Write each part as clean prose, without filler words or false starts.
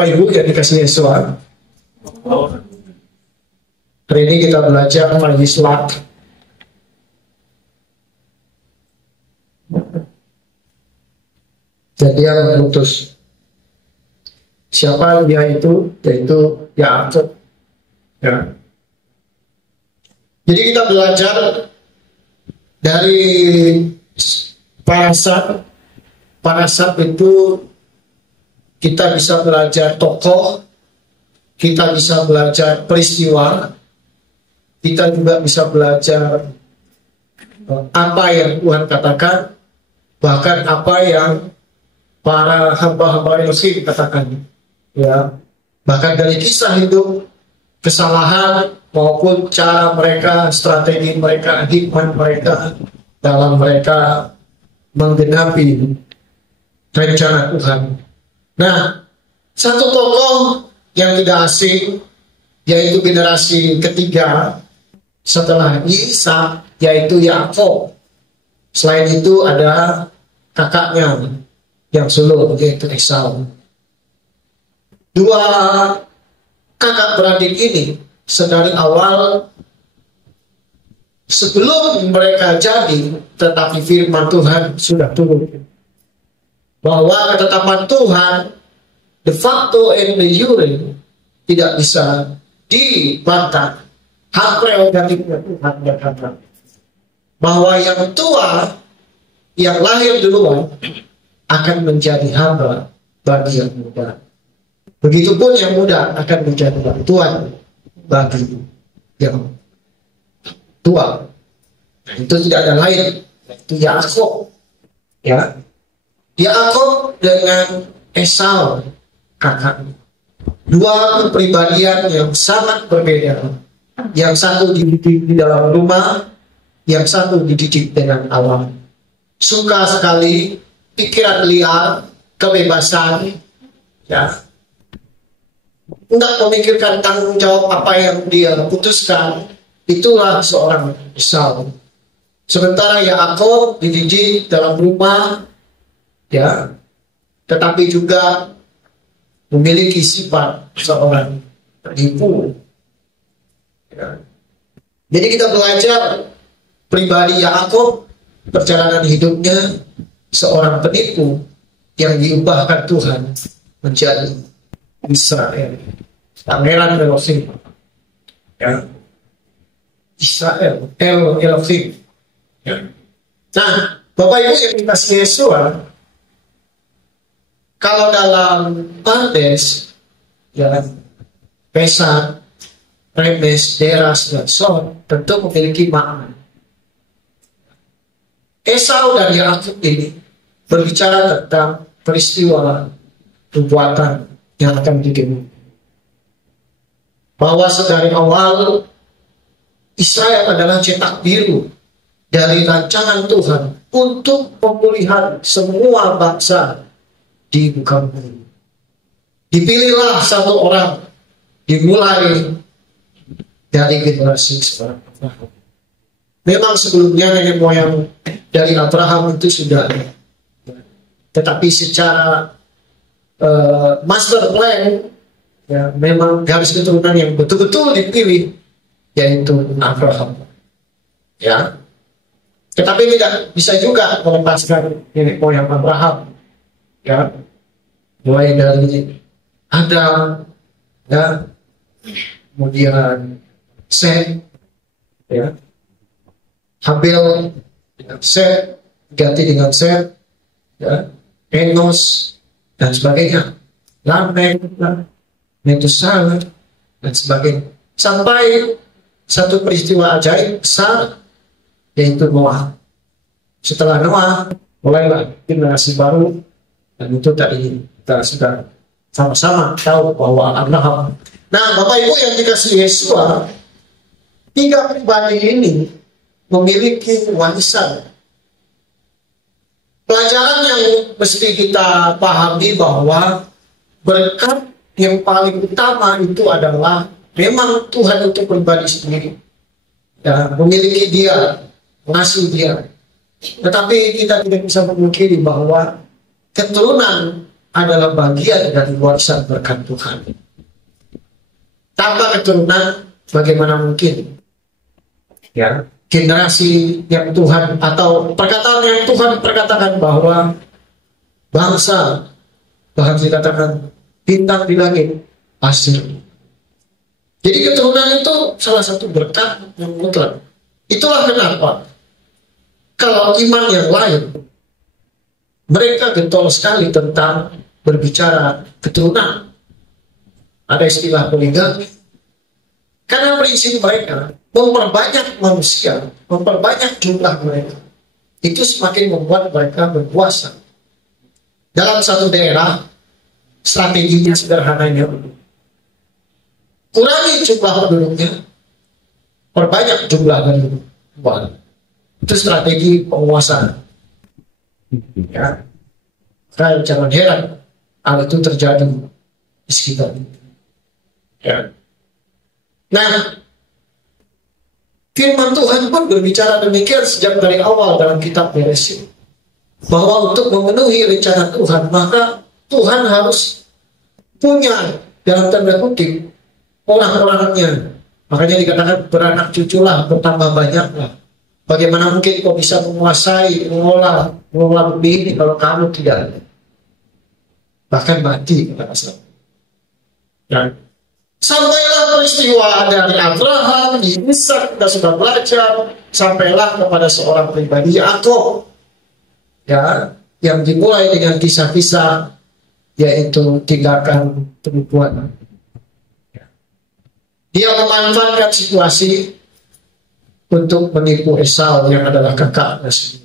Bapak Ibu yang dikasihi Yesus. Hari ini kita belajar Magislat. Jadi yang mengutus. Siapa dia itu? Yaitu Yakub. Ya. Jadi kita belajar dari parasat. Parasat itu kita bisa belajar tokoh, kita bisa belajar peristiwa, kita juga bisa belajar apa yang Tuhan katakan, bahkan apa yang para hamba-hamba Elohim katakan. Ya, bahkan dari kisah hidup, kesalahan maupun cara mereka, strategi mereka, hikmat mereka dalam mereka menggenapi rencana Tuhan. Nah, satu tokoh yang tidak asing, yaitu generasi ketiga setelah Isa, yaitu Yakub. Selain itu ada kakaknya yang sulung, yaitu Esau. Dua kakak beradik ini sedari awal, sebelum mereka jadi, tetapi firman Tuhan sudah turun bahwa ketetapan Tuhan de facto and de jure tidak bisa dibantah. Hak prerogatifnya Tuhan berkata bahwa yang tua, yang lahir duluan akan menjadi hamba bagi yang muda. Begitupun yang muda akan menjadi bantuan bagi yang tua. Nah, itu tidak ada lain, itu Yakub. Ya, Yakub dengan Esau kakaknya. Dua kepribadian yang sangat berbeda. Yang satu dididik di dalam rumah, yang satu dididik dengan alam. Suka sekali, pikiran liar, kebebasan, ya. Tidak memikirkan tanggung jawab apa yang dia putuskan. Itulah seorang Esau. Sementara Yakub dididik dalam rumah, ya, tetapi juga memiliki sifat seorang penipu. Ya. Jadi kita belajar pribadi Yakub, perjalanan hidupnya seorang penipu yang diubahkan Tuhan menjadi Israel, pangeran Elohim. Ya. Israel, Elohim. Ya. Nah, Bapak Ibu yang dikasihi Yesus, kalau dalam Pardes, ya, Pesan, Remes, Deras, dan Son tentu memiliki makna. Esau dan Yakub ini berbicara tentang peristiwa perbuatan yang akan digenapi. Bahwa sedari awal Israel adalah cetak biru dari rancangan Tuhan untuk pemulihan semua bangsa di muka bumi. Dipilihlah satu orang, dimulai dari generasi seorang Abraham. Memang sebelumnya nenek moyang dari Abraham itu sudah ada, tetapi secara master plan, ya, memang garis keturunan yang betul-betul dipilih yaitu Abraham. Ya, tetapi tidak bisa juga melepaskan nenek moyang Abraham. Ya, mulai dari Adam, ya, kemudian Sem, ya, Habel dengan Sem, ganti dengan Sem, ya, Enos dan sebagainya, Lamek, Metusalah dan sebagainya, sampai satu peristiwa ajaib besar yaitu Noah. Setelah Noah mulailah generasi baru. Dan itu tadi kita sudah sama-sama tahu bahwa Abraham. Nah, Bapak Ibu yang dikasihi Yesus, tiga pribadi ini memiliki warisan. Pelajaran yang mesti kita pahami bahwa berkat yang paling utama itu adalah memang Tuhan untuk pribadi sendiri. Ya, memiliki dia, mengasihi dia. Tetapi kita tidak bisa memungkiri bahwa keturunan adalah bagian dari warisan berkat Tuhan. Tanpa keturunan, bagaimana mungkin? Ya, generasi yang Tuhan atau perkataan yang Tuhan perkatakan bahwa bangsa, bahkan dikatakan bintang di langit, pasir. Jadi keturunan itu salah satu berkat yang mutlak. Itulah kenapa kalau iman yang lain mereka getol sekali tentang berbicara keturunan. Ada istilah poligami. Karena prinsip mereka memperbanyak manusia, memperbanyak jumlah mereka. Itu semakin membuat mereka berkuasa. Dalam satu daerah, strateginya sederhananya, kurangi jumlah penduduknya, perbanyak jumlah penduduk. Itu strategi penguasaan. Ya, saya jangan heran hal itu terjadi di sekitar. Ya. Nah, firman Tuhan pun berbicara demikian sejak dari awal dalam kitab Bereshit, bahwa untuk memenuhi rencana Tuhan, maka Tuhan harus punya dalam tanda kutip orang-orangnya. Makanya dikatakan beranak cuculah, bertambah banyaklah. Bagaimana mungkin kau bisa menguasai, mengolah bumi ini kalau kamu tidak, bahkan mati kata Asal. Dan sampailah peristiwa dari Abraham, di Ishak, kita sudah belajar, sampailah kepada seorang pribadi Yakub, ya, yang dimulai dengan kisah-kisah, yaitu tinggalkan penipuan. Dia memanfaatkan situasi untuk menipu Esau yang adalah kakaknya sendiri.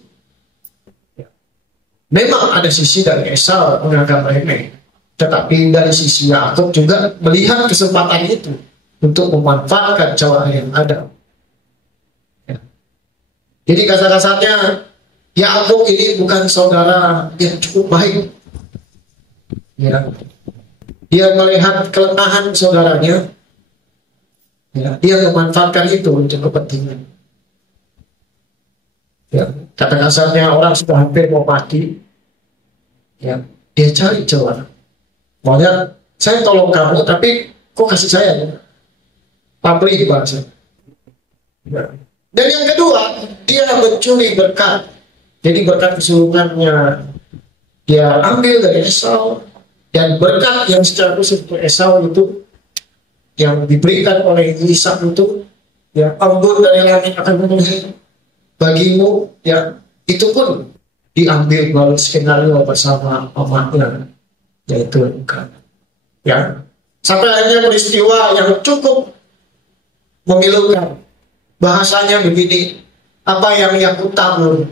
Memang ada sisi dari Esau menganggap remeh, tetapi dari sisi Yakub juga melihat kesempatan itu untuk memanfaatkan celah yang ada. Ya. Jadi kasar-kasarnya Yakub ini bukan saudara yang cukup baik. Ya. Dia melihat kelemahan saudaranya, ya, dia memanfaatkan itu untuk kepentingan. Ya, kata kasarnya orang sudah hampir mau mati, ya, dia cari celah. Maunya saya tolong kamu, tapi kok kasih saya? Pabrik bahasa. Ya. Dan yang kedua, dia mencuri berkat. Jadi berkat kesulungannya dia ambil dari Esau, dan berkat yang secara khusus untuk Esau itu yang diberikan oleh Ishak itu, ya, embun dari langit akan memenuhi bagimu, ya, itu pun diambil melalui skenario bersama omatnya, yaitu Rebeka. Ya, sampai akhirnya peristiwa yang cukup memilukan. Bahasanya begini, apa yang Yakub tabur,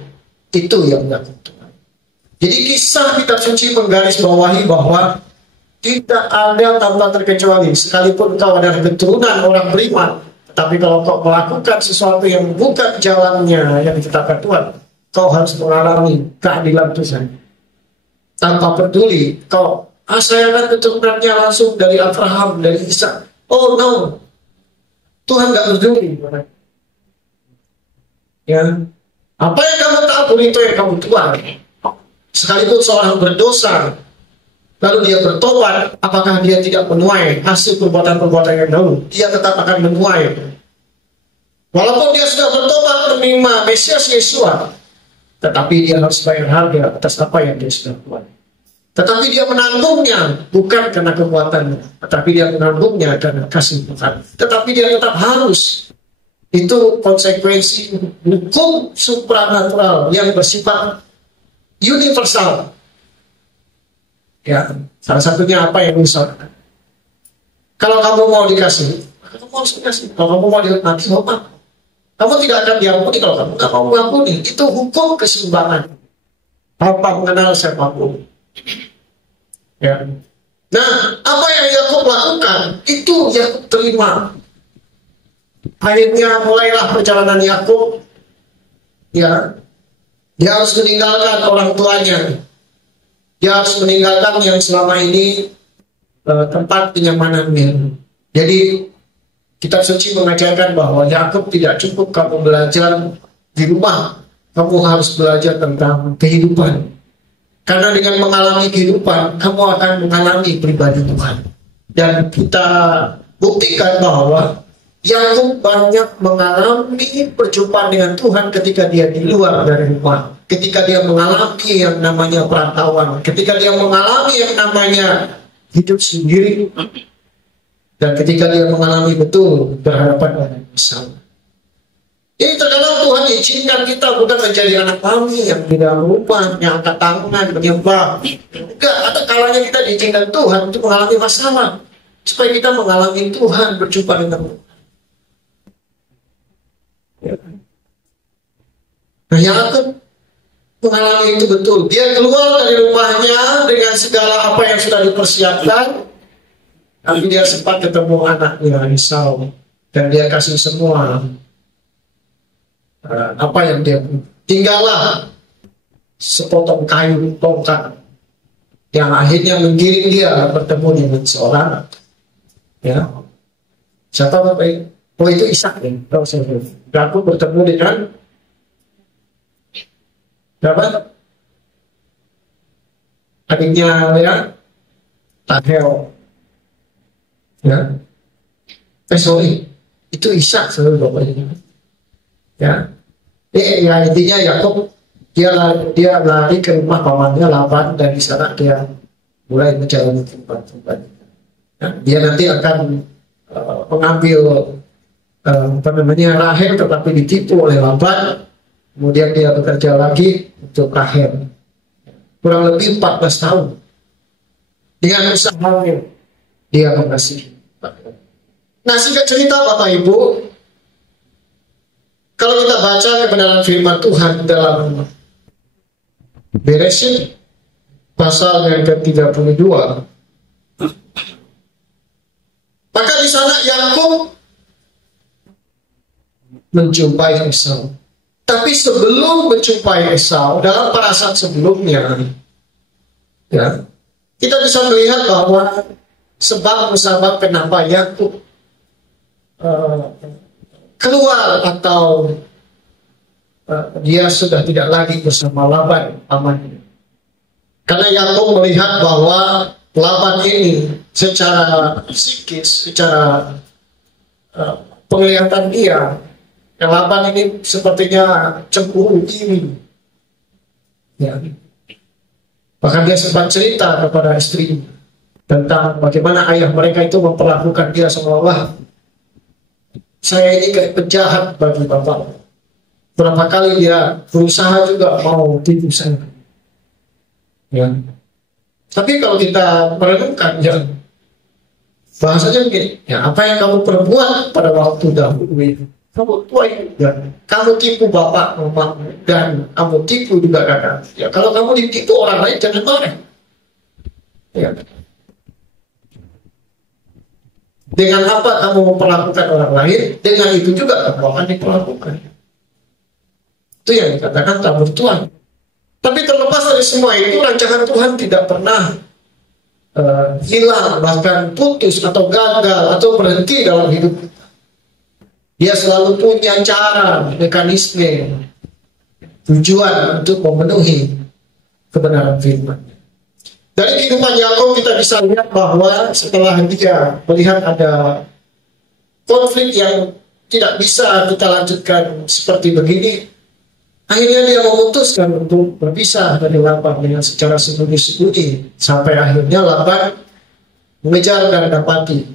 itu yang Yakub tuai. Jadi kisah kitab suci menggarisbawahi bahwa tidak ada tanpa terkecuali, sekalipun kau adalah keturunan orang beriman, tapi kalau kau melakukan sesuatu yang bukan jalannya yang ditetapkan Tuhan, kau harus mengalami keadilan Tuhan. Tanpa peduli kau saya akan keturunannya langsung dari Abraham, dari Ishak. Oh no, Tuhan gak peduli. Ya, apa yang kamu tabur itu yang kamu tuai. Sekalipun seorang berdosa, lalu dia bertobat, apakah dia tidak menuai hasil perbuatan-perbuatan yang dahulu? Dia tetap akan menuai. Walaupun dia sudah bertobat menerima Mesias Yesus, tetapi dia harus bayar harga atas apa yang dia sudah buat. Tetapi dia menanggungnya bukan karena kekuatannya, tetapi dia menanggungnya karena kasih Tuhan. Tetapi dia tetap harus. Itu konsekuensi hukum supranatural yang bersifat universal. Ya, salah satunya apa yang misalkan, kalau kamu mau dikasih, kamu harus dikasih. Kalau kamu mau dinikmati, kamu tidak akan diampuni kalau kamu tidak mau mengampuni. Itu hukum keseimbangan. Apa mengenal siapapun. Ya. Nah, apa yang Yakub lakukan itu Yakub terima. Akhirnya mulailah perjalanan Yakub. Ya, dia harus meninggalkan orang tuanya. Dia harus meninggalkan yang selama ini tempat kenyamanannya. Jadi kitab suci mengajarkan bahwa Yakub tidak cukup kamu belajar di rumah, kamu harus belajar tentang kehidupan. Karena dengan mengalami kehidupan, kamu akan mengalami pribadi Tuhan. Dan kita buktikan bahwa Yakub banyak mengalami perjumpaan dengan Tuhan ketika dia di luar dari rumah. Ketika dia mengalami yang namanya perantauan. Ketika dia mengalami yang namanya hidup sendiri. Dan ketika dia mengalami betul berhadapan dengan masalah. Jadi terkadang Tuhan izinkan kita bukan menjadi anak kami yang di dalam rumah, yang angkat tangan, menyembah. Enggak, ada kalanya kita diizinkan Tuhan untuk mengalami masalah. Supaya kita mengalami Tuhan berjumpa dengan Tuhan. Nah, Yakub mengalami itu betul. Dia keluar dari rumahnya dengan segala apa yang sudah dipersiapkan. Tapi dia sempat ketemu anaknya Esau. Dan dia kasih semua apa yang dia punya. Tinggallah sepotong kayu tongkat yang akhirnya menggiring dia bertemu dengan seorang, ya, siapa Bapak itu? Oh, itu Ishak ya. Tahu saya. Yakub bertemu dengan berapa? Adiknya ya, Rahel. Ya. Sorry, itu Ishak sebenarnya Bapak ini. Ya. Ya intinya Yakub dia lari ke rumah pamannya Laban, dan di sana dia mulai menjalani tempat-tempat. Ya, dia nanti akan mengambil Rahel, tetapi ditipu oleh Laban. Kemudian dia bekerja lagi untuk Rahel. Kurang lebih 14 tahun. Dengan usahanya dia mengasihi. Nah, singkat cerita Bapak Ibu, kalau kita baca kebenaran firman Tuhan dalam Bereshit pasal yang ke-32, maka di sana Yakub menjumpai Esau. Tapi sebelum menjumpai Esau, dalam perasaan sebelumnya, ya, kita bisa melihat bahwa sebab-sebab kenapa Yakub keluar atau dia sudah tidak lagi bersama Laban pamannya. Karena Yakub melihat bahwa Laban ini secara psikis, secara penglihatan dia, Laban ini sepertinya cemburu iri. Ya. Bahkan dia sempat cerita kepada istrinya tentang bagaimana ayah mereka itu memperlakukan dia seolah-olah saya ini kayak penjahat bagi bapak. Berapa kali dia berusaha juga mau tipu saya. Ya. Tapi kalau kita merenungkan, ya, bahasanya begini, ya, apa yang kamu perbuat pada waktu dahulu itu, kamu tuai dan kamu tipu bapak, mama, dan kamu tipu juga kakak. Ya, kalau kamu ditipu orang lain jangan marah. Ya. Dengan apa kamu memperlakukan orang lain, dengan itu juga kamu akan diperlakukan. Itu yang dikatakan tabur Tuhan. Tapi terlepas dari semua itu, rancangan Tuhan tidak pernah hilang, bahkan putus atau gagal atau berhenti dalam hidup kita. Dia selalu punya cara, mekanisme, tujuan untuk memenuhi kebenaran firman. Dari kehidupan Yakub kita bisa lihat bahwa setelah dia melihat ada konflik yang tidak bisa kita lanjutkan seperti begini, akhirnya dia memutuskan untuk berpisah dari Laban dengan secara sembunyi-sembunyi, sampai akhirnya Laban mengejar dan dapati.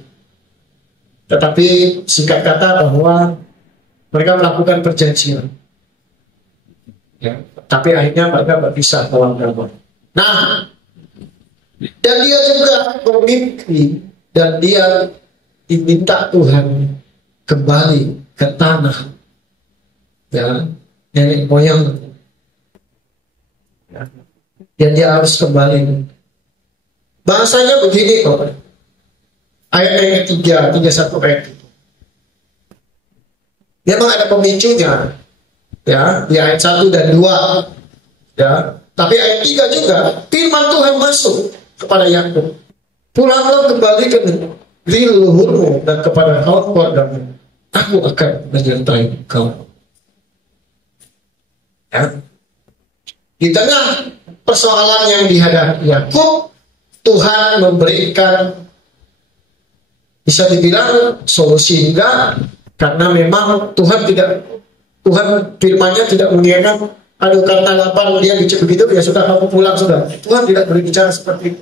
Tetapi singkat kata bahwa mereka melakukan perjanjian, ya, tapi akhirnya mereka berpisah dalam damai. Nah, dan dia juga bermimpi, dan dia diminta Tuhan kembali ke tanah, ya, nenek moyang, ya. Dan dia harus kembali. Bahasanya begini Bapak. Ayat yang ketiga, 31 ayat itu. Memang ada pemicunya, ya, di ayat 1 dan 2, ya. Tapi ayat 3 juga, firman Tuhan masuk kepada Yakub, pulanglah kembali ke negeri leluhurmu dan kepada kaum keluargamu, aku akan menyertai kau. Ya. Di tengah persoalan yang dihadapi Yakub, Tuhan memberikan, bisa dibilang solusi enggak, karena memang Tuhan firman-Nya tidak mengingatkan, aduh kata Laban dia bicara begitu, ya sudah kamu pulang sudah. Tuhan tidak berbicara seperti itu.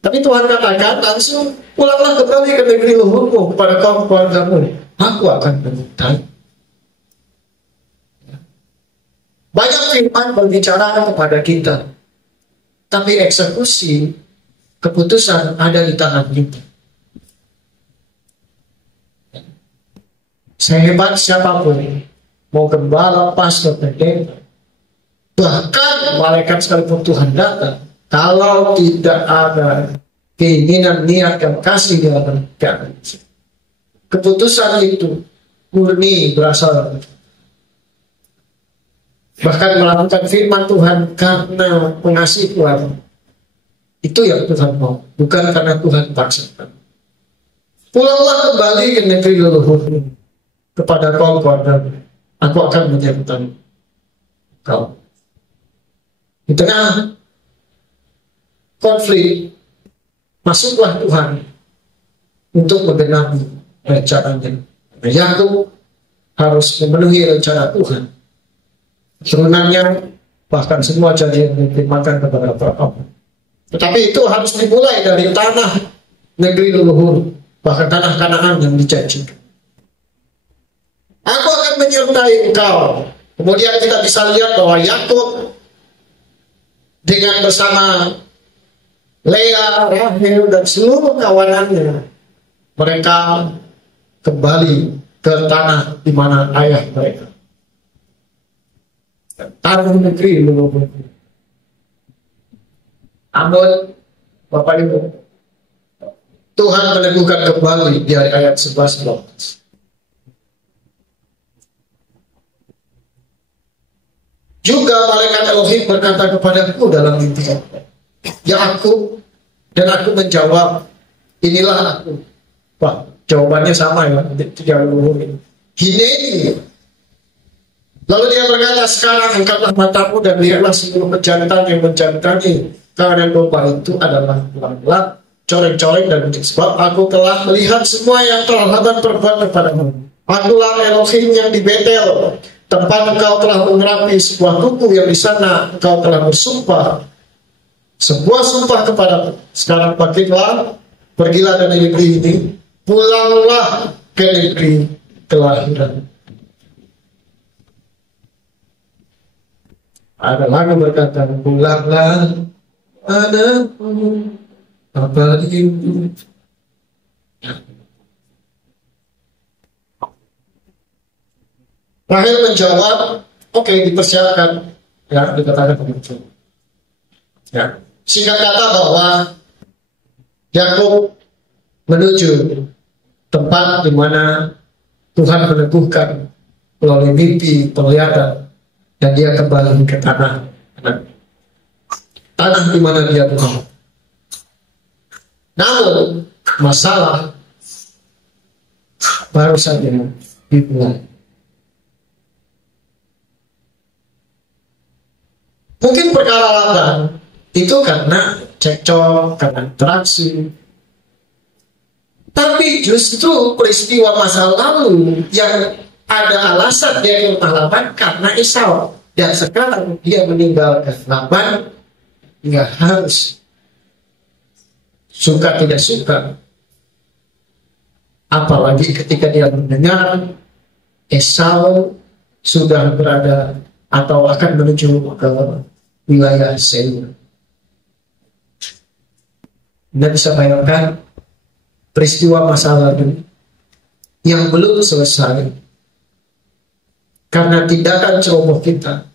Tapi Tuhan katakan langsung, pulanglah kembali ke negeri leluhurmu, kepada kaum keluargamu, aku akan menyertai. Banyak firman berbicara kepada kita, tapi eksekusi keputusan ada di tangan kita. Sehebat siapapun, mau gembala, pastor, pendeta, bahkan malaikat sekalipun Tuhan datang, kalau tidak ada keinginan, niat, dan kasih di dalam keputusan itu murni berasal, bahkan melakukan firman Tuhan karena mengasihi Tuhan, itu yang Tuhan mau, bukan karena Tuhan paksakan. Pulanglah kembali ke negeri leluhurmu, kepada kaum keluarga, aku akan menyertai kau. Di tengah konflik, masuklah Tuhan untuk menggenapi rencananya. Yakub harus memenuhi rencana Tuhan. Turunannya, bahkan semua janji yang difirmankan kepada Abraham. Tetapi itu harus dimulai dari tanah negeri leluhur, bahkan tanah Kanaan yang dijanjikan. Aku akan menyertai engkau. Kemudian kita bisa lihat bahwa Yakub dengan bersama Lea, Rahel, dan seluruh kawanannya, mereka kembali ke tanah di mana ayah mereka. Tanah negeri leluhur. Namun, Bapak Ibu, Tuhan meneguhkan kembali di ayat 11-12. Juga malaikat Elohim berkata kepadaku dalam mimpi, ya aku, dan aku menjawab, inilah aku. Wah, jawabannya sama ya, tidak leluhur ini. Hineni. Lalu dia berkata, sekarang angkatlah matamu dan lihatlah seluruh pejantan yang menjantani kawanan domba itu adalah belang-belang, corek-corek dan buncit. Sebab aku telah melihat semua yang telah Laban perbuat kepadamu. Akulah Elohim yang di Betel, tempat engkau telah mengurapi sebuah kuku yang di sana engkau telah bersumpah sebuah sumpah kepadaku. Sekarang bangkitlah, pergilah dari negeri ini, pulanglah ke negeri kelahiran. Ada lagi berkata, pulanglah padaku Bapa Ibu. Rahel menjawab, oke, dipersiapkan, ya, dikatakan begitu. Ya, singkat kata bahwa Yakub menuju tempat di mana Tuhan meneguhkan melalui mimpi penglihatan, dan dia kembali ke tanah di mana dia tumbuh. Namun masalah baru saja dimulai. Mungkin perkara Laban itu karena cekcok, karena interaksi. Tapi justru peristiwa masa lalu yang ada alasan dia ke rumah Laban karena Esau. Dan sekarang dia meninggalkan Laban, nggak harus suka tidak suka. Apalagi ketika dia mendengar Esau sudah berada atau akan menuju ke wilayah Seir. Anda bisa bayangkan peristiwa masa lalu yang belum selesai karena tindakan ceroboh kita.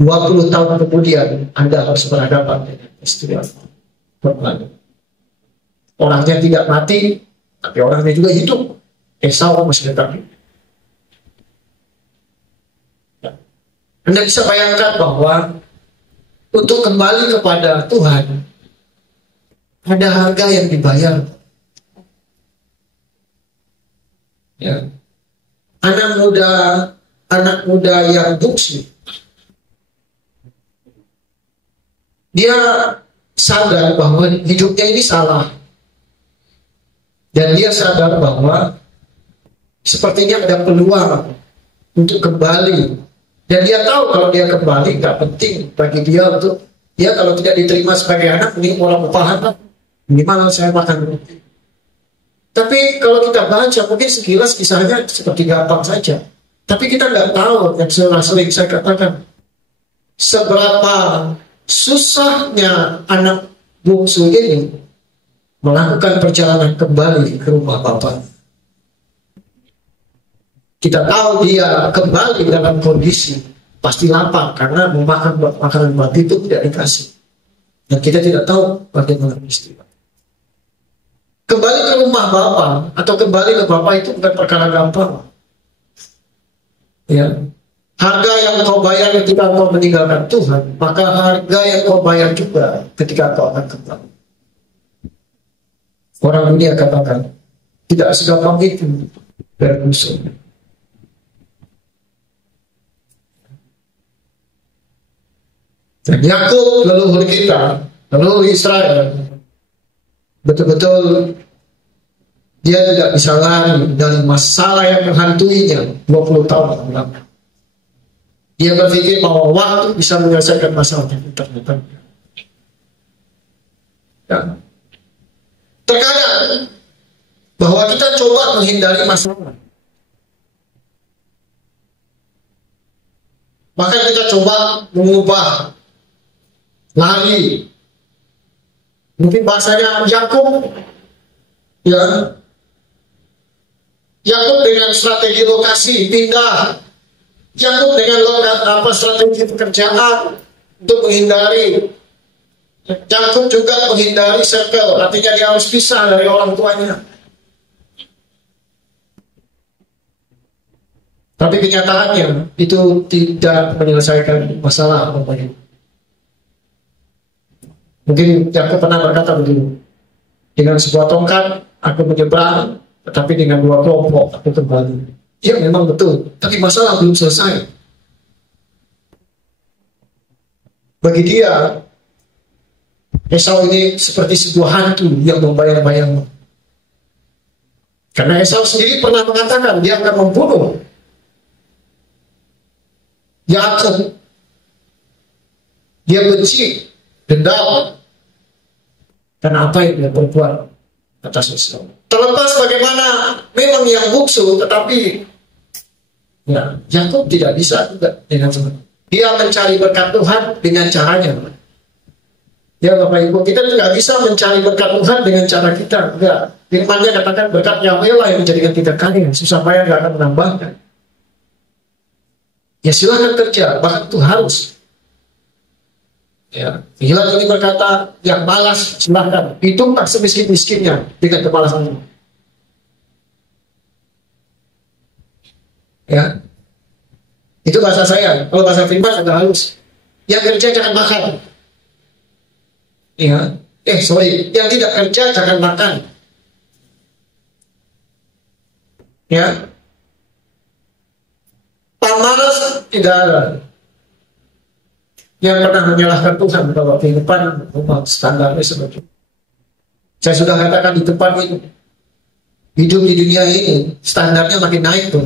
20 tahun kemudian Anda harus berhadapan dengan peristiwa berlalu. Orangnya tidak mati, tapi orangnya juga hidup. Esau masih tetap hidup. Anda bisa bayangkan bahwa untuk kembali kepada Tuhan ada harga yang dibayar. Ya. Anak muda yang bungsu Dia sadar bahwa hidupnya ini salah. Dan dia sadar bahwa sepertinya ada peluang untuk kembali. Dan dia tahu kalau dia kembali gak penting bagi dia untuk, ya kalau tidak diterima sebagai anak, ini orang upahan, minimal saya makan roti. Tapi kalau kita baca mungkin sekilas kisahnya seperti gampang saja. Tapi kita nggak tahu, yang sering saya katakan, seberapa susahnya anak bungsu ini melakukan perjalanan kembali ke rumah Bapa. Kita tahu dia kembali dalam kondisi pasti lapar karena memakan makanan mati itu tidak dikasih. Dan kita tidak tahu bagaimana peristiwa. Kembali ke rumah Bapa atau kembali ke Bapa itu bukan perkara gampang. Ya. Harga yang kau bayar ketika kau meninggalkan Tuhan, maka harga yang kau bayar juga ketika kau akan kembali. Orang dunia katakan tidak segampang itu bermusuh. Dan Yakub leluhur kita, leluhur Israel, betul-betul dia tidak bisa lari dari masalah yang menghantuinya 20 tahun yang lalu. Dia berpikir bahwa waktu bisa menyelesaikan masalahnya. Ternyata. Ya. Terkadang bahwa kita coba menghindari masalah. Maka kita coba mengubah lari. Mungkin bahasanya Yakub, ya. Yakub dengan strategi lokasi pindah. Yakub dengan strategi pekerjaan untuk menghindari. Yakub juga menghindari circle, artinya dia harus pisah dari orang tuanya. Tapi kenyataannya itu tidak menyelesaikan masalah apa-apa. Mungkin Yakub pernah berkata begini, dengan sebuah tongkat aku menyeberang, tetapi dengan 2 kelompok aku kembali. Ya memang betul, tapi masalah belum selesai. Bagi dia, Esau ini seperti sebuah hantu yang membayang-bayang. Karena Esau sendiri pernah mengatakan dia akan membunuh Yakub. Dia benci, dendam, dan apa yang dia berbuat atas Esau. Terlepas bagaimana memang yang bungsu, tetapi ya, Yakub tidak bisa juga dengan sebenarnya. Dia mencari berkat Tuhan dengan caranya. Ya Bapak Ibu, kita tidak bisa mencari berkat Tuhan dengan cara kita. Enggak. Firman-Nya katakan berkat Yahweh lah yang menjadikan kita kaya. Susah payah nggak akan menambahkan. Ya silakan kerja, bahkan itu harus. Ya, bila ini berkata yang malas silakan. Hitung tak semiskin-miskinnya dengan kemalasannya. Ya, itu bahasa saya. Kalau bahasa firman agak halus. Yang kerja jangan makan. Ya, yang tidak kerja jangan makan. Ya, pamalas tidak ada. Yang pernah menyalahkan Tuhan bahwa kehidupan rumah standarnya seperti itu. Saya sudah katakan di tempat ini, hidup di dunia ini standarnya makin naik tuh.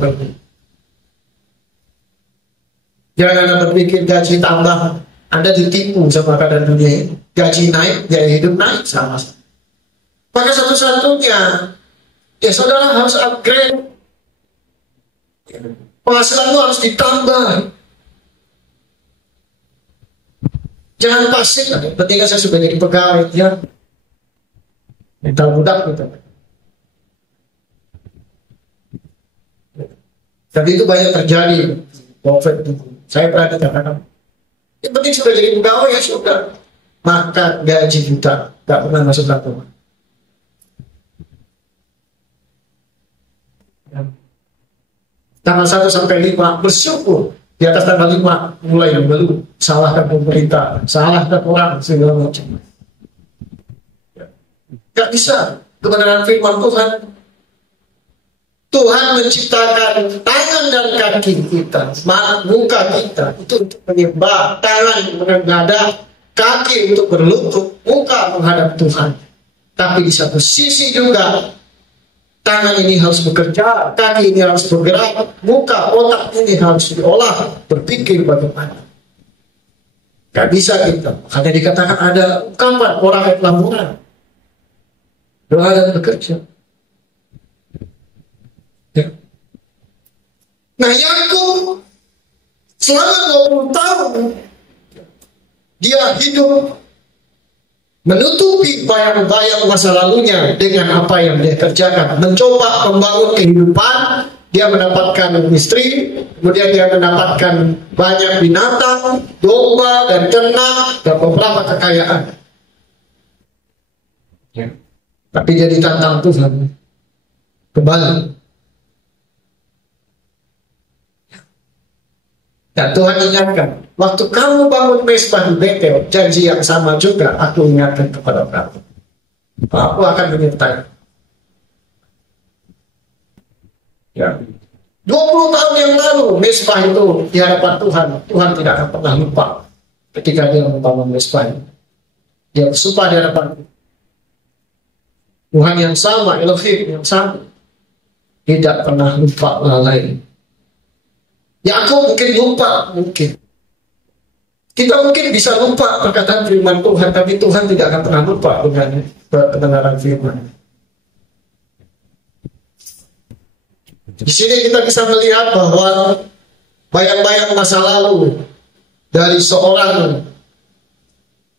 Jangan Anda berpikir gaji tambah, Anda ditipu sama keadaan dunia ini. Gaji naik, gaya hidup naik sama. Maka satu-satunya, ya saudara harus upgrade. Penghasilanmu harus ditambah. Jangan pasif. Ketika saya sudah jadi pegawai, ya mental budak gitu. Tapi itu banyak terjadi. Saya pernah dikatakan, yang penting sudah jadi pegawai ya sudah. Maka gaji kita gak pernah masuk lapangan. Tanggal 1 sampai 5 bersyukur. Di atas tanggal 5 mulai yang belum. Salahkan pemerintah, salahkan orang, segala macam. Gak bisa. Kebenaran firman Tuhan. Tuhan menciptakan tangan dan kaki kita, muka kita itu untuk menyembah, tangan menengadah, kaki untuk berlutut, muka menghadap Tuhan. Tapi di satu sisi juga tangan ini harus bekerja, kaki ini harus bergerak, muka, otak ini harus diolah, berpikir bagaimana. Gak bisa kita. Makanya dikatakan ada ungkapan orang yang lamunan, doa dan bekerja. Ya. Nah, Yakub selama 20 tahun dia hidup menutupi bayang-bayang masa lalunya dengan apa yang dia kerjakan, mencoba membangun kehidupan. Dia mendapatkan istri, kemudian dia mendapatkan banyak binatang, domba dan ternak dan beberapa kekayaan. Ya. Tapi dia ditantang Tuhan kembali. Dan Tuhan ingatkan, waktu kamu bangun mesbah di Betel, janji yang sama juga aku ingatkan kepada kamu. Aku akan menyertai. Ya. 20 tahun yang lalu mesbah itu di hadapan Tuhan, Tuhan tidak akan pernah lupa ketika dia membangun mesbah itu. Dia bersumpah di hadapan Tuhan yang sama, Elohim yang sama, tidak pernah lupa lalai. Yakub mungkin lupa, mungkin. Kita mungkin bisa lupa perkataan firman Tuhan, tapi Tuhan tidak akan pernah lupa dengan kebenaran firman. Di sini kita bisa melihat bahwa bayang-bayang masa lalu dari seorang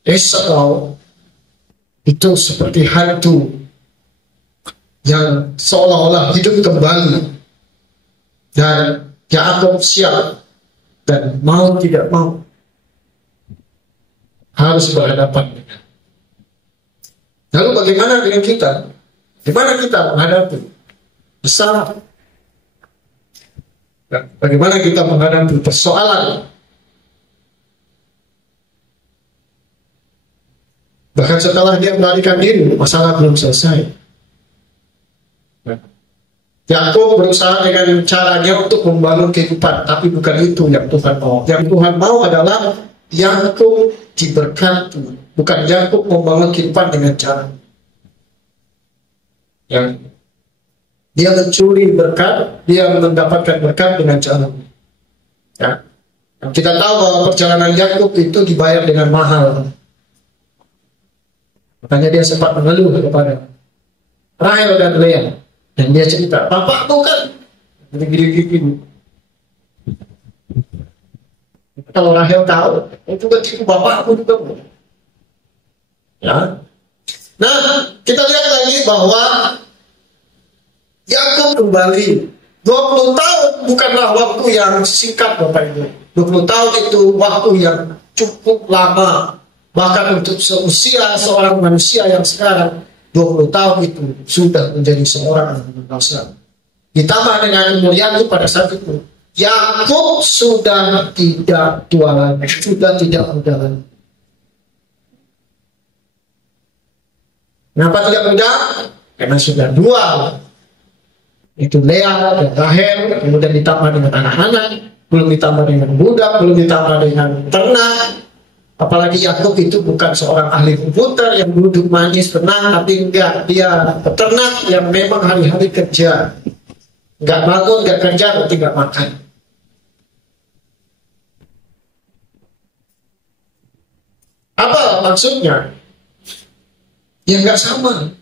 Esau itu seperti hantu yang seolah-olah hidup kembali, dan Yakub siap dan mau tidak mau harus berhadapan dengan. Lalu bagaimana dengan kita? Bagaimana kita menghadapi besar? Bagaimana kita menghadapi persoalan? Bahkan setelah dia melarikan diri, masalah belum selesai. Yakub berusaha dengan caranya untuk membangun kehidupan, tapi bukan itu yang Tuhan mau. Yang Tuhan mau adalah Yakub diberkati, bukan Yakub membangun kehidupan dengan cara yang dia mencuri berkat, dia mendapatkan berkat dengan cara. Ya. Kita tahu bahwa perjalanan Yakub itu dibayar dengan mahal. Makanya dia sempat mengeluh kepada Rahel dan Lea, dan dia cerita, bapakku kan gini. Kalau Rahel tahu, itu ketipu bapakku juga. Ya. Nah, kita lihat lagi bahwa Yakub kembali. 20 tahun bukanlah waktu yang singkat, Bapak Ibu. 20 tahun itu waktu yang cukup lama. Bahkan untuk seusia seorang manusia yang sekarang, 20 tahun itu sudah menjadi seorang manusia. Ditambah dengan umur Yakub pada saat itu, Yakub sudah tidak tua lagi, sudah tidak muda lagi. Kenapa tidak muda? Karena sudah dua. Itu Lea dan Rahel, kemudian ditambah dengan anak-anak, belum ditambah dengan budak, belum ditambah dengan ternak. Apalagi Yakub itu bukan seorang ahli komputer yang duduk manis tenang, tapi enggak, dia peternak yang memang hari-hari kerja. Enggak bangun, enggak kerja, berarti enggak makan. Apa maksudnya? Ya enggak sama.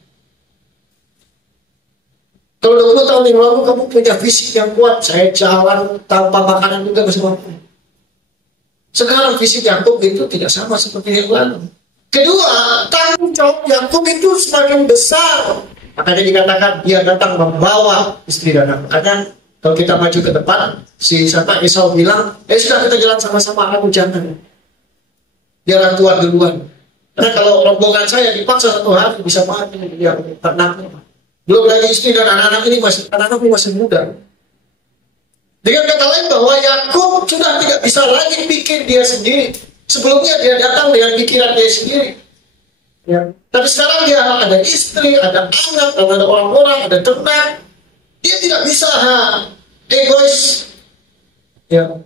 Kalau 20 tahun yang lalu kamu punya fisik yang kuat, saya jalan tanpa makanan juga masih mampu. Sekarang fisik Yakub itu tidak sama seperti yang lalu. Kedua, tanggung jawab Yakub itu semakin besar. Makanya dikatakan dia datang membawa istri dan anak. Makanya kalau kita maju ke depan, si Esau bilang, sudah kita jalan sama-sama, aku jangan. Dia tua duluan. Karena kalau rombongan saya dipaksa 1 hari bisa mati dia ternaknya. Belum lagi istri dan anak-anak ini masih muda. Dengan kata lain bahwa Yakub sudah tidak bisa lagi pikir dia sendiri. Sebelumnya dia datang dengan pikiran dia sendiri. Ya. Tapi sekarang dia ada istri, ada anak, ada orang-orang, ada ternak. Dia tidak bisa egois. Ya.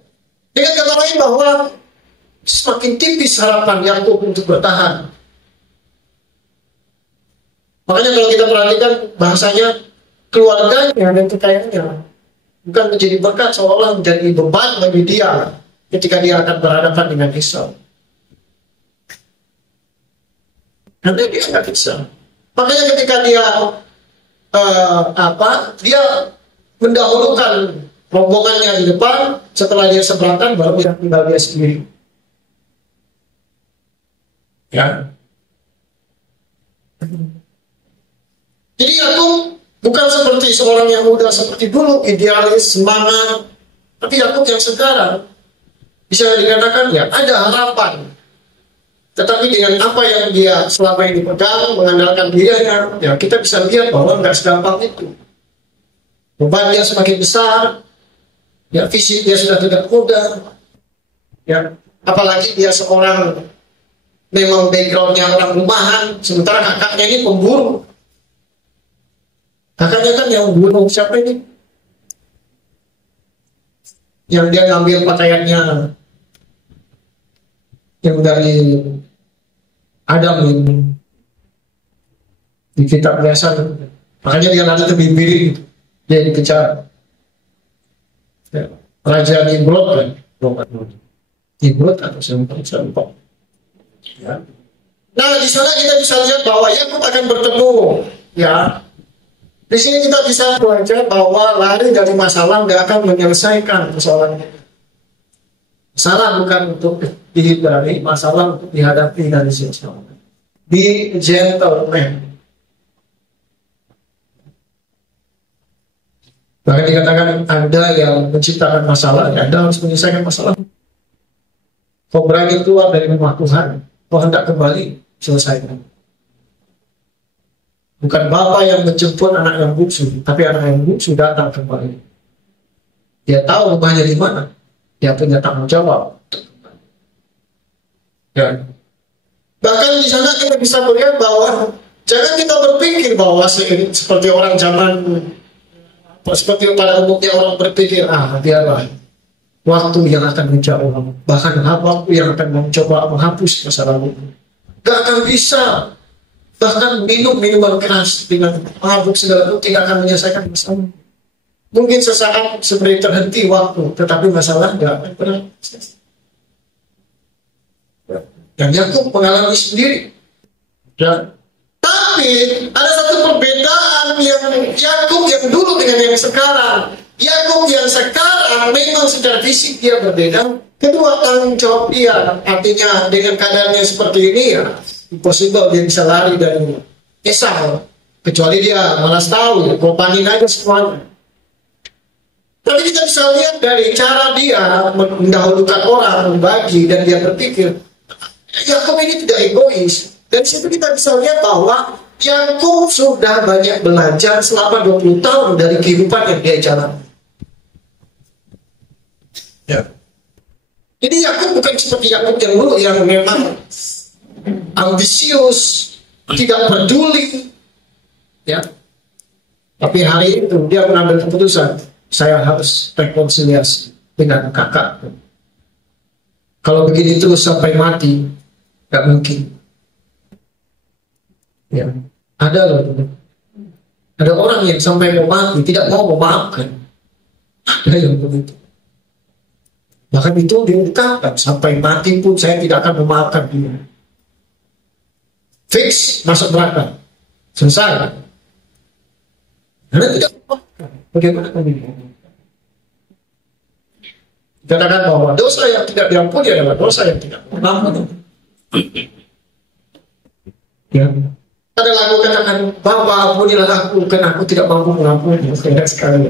Dengan kata lain bahwa semakin tipis harapan Yakub untuk bertahan. Makanya kalau kita perhatikan bahasanya, keluarganya dan kekayaannya bukan menjadi berkat, seolah menjadi beban bagi dia ketika dia akan berhadapan dengan Esau. Nanti dia nggak bisa. Makanya ketika dia dia mendahulukan rombongannya di depan, setelah dia seberangkan baru dia tinggal dia sendiri. Ya. Jadi aku bukan seperti seorang yang muda seperti dulu, idealis, semangat. Tapi Yakub yang sekarang bisa dikatakan ya ada harapan. Tetapi dengan apa yang dia selama ini pegang, mengandalkan dirinya, ya kita bisa lihat bahwa nggak segampang itu. Bebannya semakin besar, ya fisik dia sudah tidak mudah, ya apalagi dia seorang memang backgroundnya orang rumahan, sementara kakaknya ini pemburu. Kakaknya kan yang bunuh siapa ini? Yang dia ngambil pakaiannya yang dari Adam ini di kitab biasa, makanya dia nanti kebimbing, dia dikejar ya, Raja Nimrod kan, Nimrod atau siapa? Ya. Nah di sana kita bisa lihat bahwa Yakub akan bertemu, ya. Di sini kita bisa belajar bahwa lari dari masalah nggak akan menyelesaikan persoalannya. Masalah bukan untuk dihindari, masalah untuk dihadapi dari sisi. Be gentleman. Bahkan dikatakan Anda yang menciptakan masalah, Anda harus menyelesaikan masalah. Kau berani keluar dari rumah Tuhan, kau hendak kembali selesaikan. Bukan Bapa yang menjemput anak yang bungsu, tapi anak yang bungsu datang kembali. Dia tahu rumahnya di mana. Dia punya tanggung jawab. Ya. Bahkan di sana kita bisa melihat bahwa jangan kita berpikir bahwa seperti orang zaman, seperti pada umumnya orang berpikir, biarlah waktu yang akan menjauh, bahkan waktu yang akan mencoba menghapus masa lalu. Gak akan bisa. Bahkan minum minuman keras dengan mabuk segala itu tidak akan menyelesaikan masalah. Mungkin sesaat seperti terhenti waktu, tetapi masalah tidak akan pernah selesai. Dan Yakub mengalami sendiri. Dan tapi ada satu perbedaan yang Yakub yang dulu dengan yang sekarang. Yakub yang sekarang memang secara fisik dia berbeda. Kedua, tanggung jawab dia. Artinya dengan keadaannya seperti ini ya, impossible dia bisa lari dari Esau, kecuali dia malas tahu, korbanin aja semuanya. Tapi kita bisa lihat dari cara dia mendahulukan orang, membagi, dan dia berpikir Yakub ini tidak egois. Dan situ kita bisa lihat bahwa Yakub sudah banyak belajar selama 20 tahun dari kehidupan yang dia jalani. Ya. Jadi Yakub bukan seperti Yakub yang dulu yang memang ambisius, tidak peduli, ya. Tapi hari itu dia mengambil keputusan, saya harus rekonsiliasi dengan kakak. Kalau begini terus sampai mati, gak mungkin. Ya, ada loh. Ada orang yang sampai mau mati tidak mau memaafkan. Ada yang begitu. Bahkan itu diungkapkan, sampai mati pun saya tidak akan memaafkan dia. Fix masuk neraka, selesai. Karena tidak memaafkan. Bagaimana kami? Katakan bahwa dosa yang tidak diampuni adalah dosa yang tidak mengampuni. Ya. Ada lagu katakan, Bapa ampunilah aku, karena aku tidak mampu mengampuni. Tidak sekali.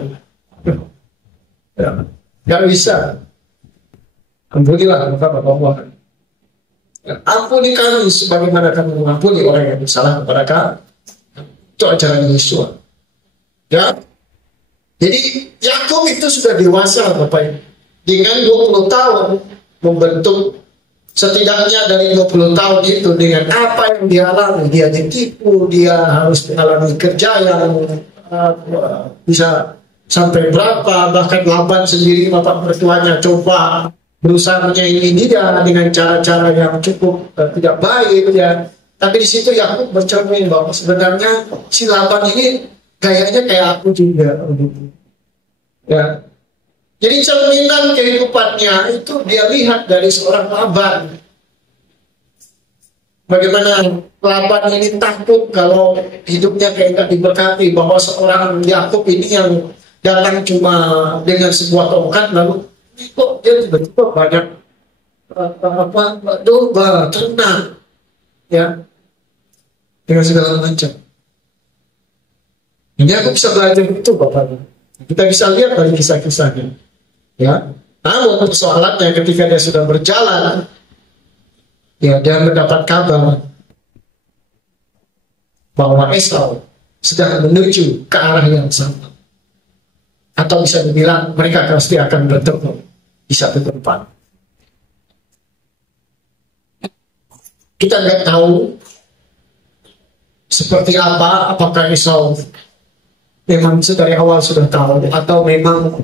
Ya. Gak bisa. Ampunilah Bapak. Ampuni kami sebagaimana kami mengampuni orang yang bersalah kepada kami. Itu ajaran Yesus. Ya. Jadi Yakub itu sudah dewasa Bapak Ibu. Dengan 20 tahun membentuk, setidaknya dari 20 tahun itu dengan apa yang dia alami, dia ditipu, dia harus mengalami kerja yang bisa sampai berapa, bahkan Laban sendiri bapak mertuanya coba berusaha menyaingi dia dengan cara-cara yang cukup tidak baik ya. Tapi di situ Yakub bercermin bahwa sebenarnya si Laban ini kayaknya kayak aku juga begitu. Ya. Jadi cerminan kehidupannya itu dia lihat dari seorang Laban. Bagaimana Laban ini takut kalau hidupnya kayak nggak diberkati, bahwa seorang Yakub ini yang datang cuma dengan sebuah tongkat lalu kok dia tiba-tiba banyak domba, ternak, ya, dengan segala macam. Ini aku bisa belajar itu, Bapak. Kita bisa lihat dari kisah-kisahnya, ya. Namun persoalannya ketika dia sudah berjalan, ya, dia mendapat kabar bahwa Esau sedang menuju ke arah yang sama. Atau bisa dibilang mereka pasti akan bertemu di satu tempat. Kita nggak tahu seperti apa, apakah Esau memang dari awal sudah tahu, atau memang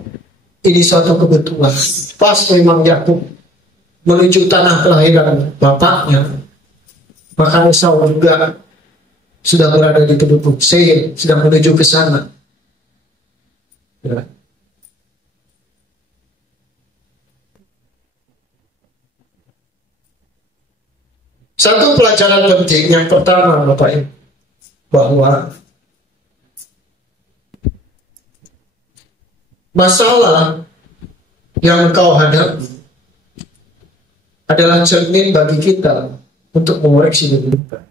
ini suatu kebetulan. Pas memang Yakub menuju tanah kelahiran bapaknya, maka Esau juga sudah berada di Bukit Seir, sedang menuju ke sana. Ya. Satu pelajaran penting yang pertama, Bapak Ibu, bahwa masalah yang kau hadapi adalah cermin bagi kita untuk mengoreksi diri kita.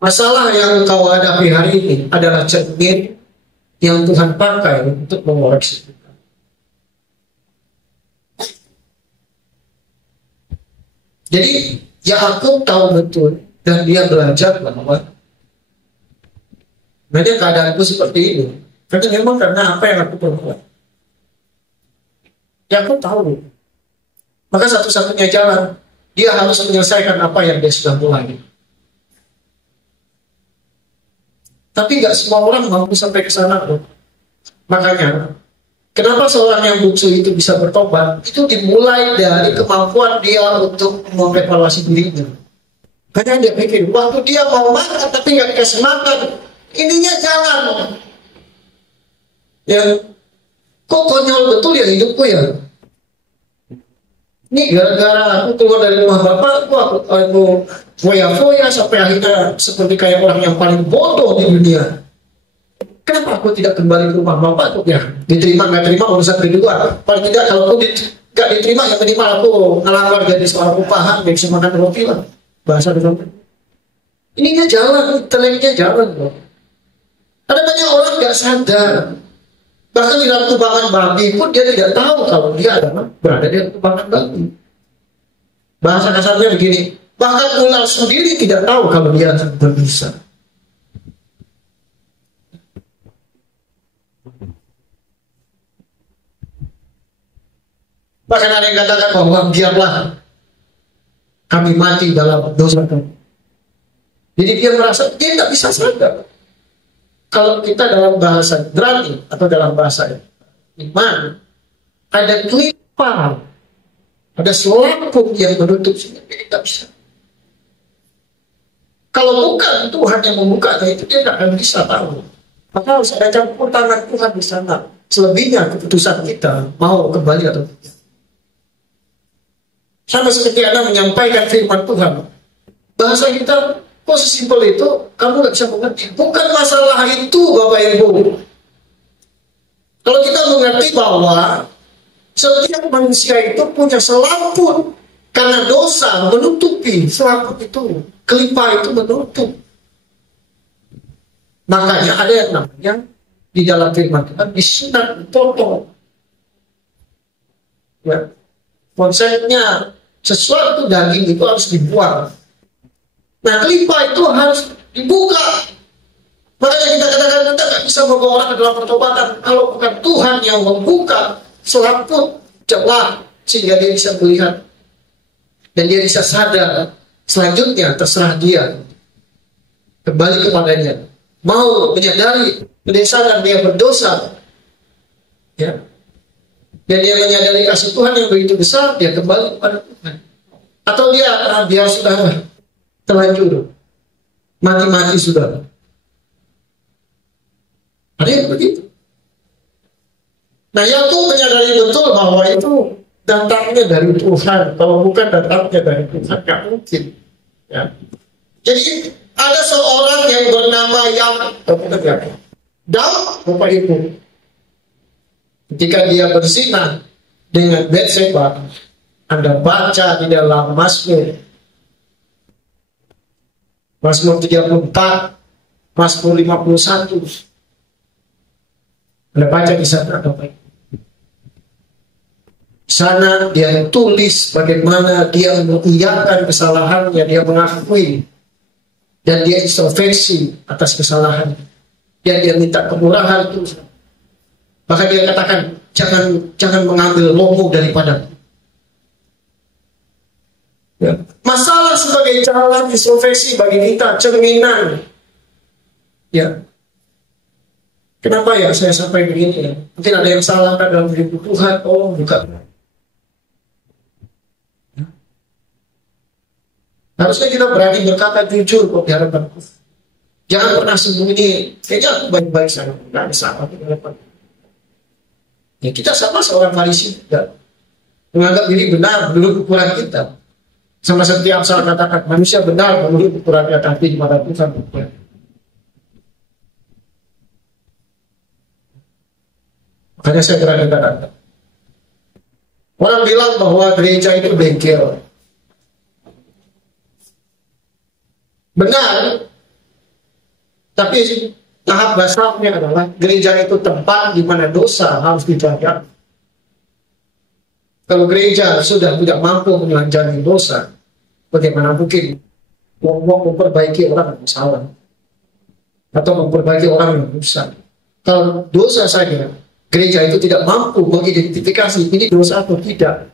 Masalah yang kau hadapi hari ini adalah cermin yang Tuhan pakai untuk mengoreksi kita. Jadi Yakub tahu betul dan dia belajar bahwa sebenarnya keadaanku seperti ini karena apa yang aku perbuat. Yakub tahu. Maka satu-satunya jalan dia harus menyelesaikan apa yang dia sudah mulai. Tapi nggak semua orang mampu sampai ke sana, bro. Makanya, kenapa seorang yang bungsu itu bisa bertobat? Itu dimulai dari kemampuan dia untuk mengevaluasi dirinya. Karena dia pikir, waktu dia mau makan tapi nggak dikasih makan, ininya jalan. Ya, kok konyol betul ya hidupku ya? Ini gara-gara aku keluar dari rumah bapakku, aku foya-foya sampai akhirnya seperti kayak orang yang paling bodoh di dunia. Kenapa aku tidak kembali ke rumah bapakku? Ya, diterima nggak terima urusan kedua. Paling tidak kalau aku nggak diterima, ya minimal aku ngelamar jadi seorang upahan, bisa makan roti lah. Bahasa dulu. Ininya jalan, inteleknya jalan loh. Ada banyak orang nggak sadar. Bahkan di dalam kubangan babi pun dia tidak tahu kalau dia adalah berada di dalam kubangan babi. Bahasa kasarnya begini, bahkan ular sendiri tidak tahu kalau dia berbisa. Bahkan ada yang katakan bahwa biarlah kami mati dalam dosa kami. Jadi dia merasa dia tidak bisa sadar. Kalau kita dalam bahasa Ibrani atau dalam bahasa iman, ada kelipar, ada selaput yang menutup sehingga dia tidak bisa. Kalau bukan Tuhan yang membukanya, itu dia tidak akan bisa tahu. Maka harus ada campur tangan Tuhan di sana. Selebihnya keputusan kita mau kembali atau tidak. Sama seperti Anda menyampaikan firman Tuhan. Bahasa kita kok sesimpel itu, kamu nggak bisa mengerti. Bukan masalah itu, Bapak Ibu. Kalau kita mengerti bahwa setiap manusia itu punya selaput, karena dosa menutupi selaput itu, kelipah itu menutup. Makanya ada yang namanya di dalam firman Tuhan disunat potong. Ya. Konsepnya sesuatu daging itu harus dibuang. Nah, kelipah itu harus dibuka. Makanya kita katakan kita nggak bisa membawa orang ke dalam pertobatan kalau bukan Tuhan yang membuka selaput celah sehingga dia bisa melihat dan dia bisa sadar. Selanjutnya terserah dia kembali kepadanya mau menyadari sadar dia berdosa, ya, dan dia menyadari kasih Tuhan yang begitu besar, dia kembali kepada Tuhan. Atau dia sudah terlanjur mati sudah. Ada yang begitu. Nah, Yakub menyadari betul bahwa itu datangnya dari Tuhan. Kalau bukan datangnya dari Tuhan, nggak mungkin. Ya. Jadi ada seorang yang bernama Daud, Bapak Ibu. Ketika dia berzina dengan Batseba, Anda baca di dalam Mazmur 34, Mazmur 51. Anda baca di sana, Bapak Ibu. Di sana dia tulis bagaimana dia mengiyakan kesalahannya, dia mengakui dan dia introspeksi atas kesalahan. Dan dia minta kemurahan itu. Maka dia katakan, jangan mengambil lomo daripada. Ya. Masalah sebagai jalan introspeksi bagi kita, cerminan. Ya. Kenapa ya saya sampai begini ya? Mungkin ada yang salah kan dalam diri Tuhan. Oh, bukan. Harusnya kita berani berkata jujur kok di hadapan Tuhan. Jangan pernah sembunyi. Kayaknya aku baik-baik saja. Tidak ada salah di hadapan. Ya kita sama seorang Farisi juga. Menganggap diri benar menurut ukuran kita. Sama seperti Amsal katakan, manusia benar menurut ukurannya, tapi di mata Tuhan bukan. Makanya saya berani katakan. Orang bilang bahwa gereja itu bengkel. Benar. Tapi tahap dasarnya adalah gereja itu tempat di mana dosa harus dijaga. Kalau gereja sudah tidak mampu menelanjangi dosa, bagaimana mungkin mau memperbaiki orang yang salah atau memperbaiki orang yang rusak? Kalau dosa saja, gereja itu tidak mampu mengidentifikasi ini dosa atau tidak.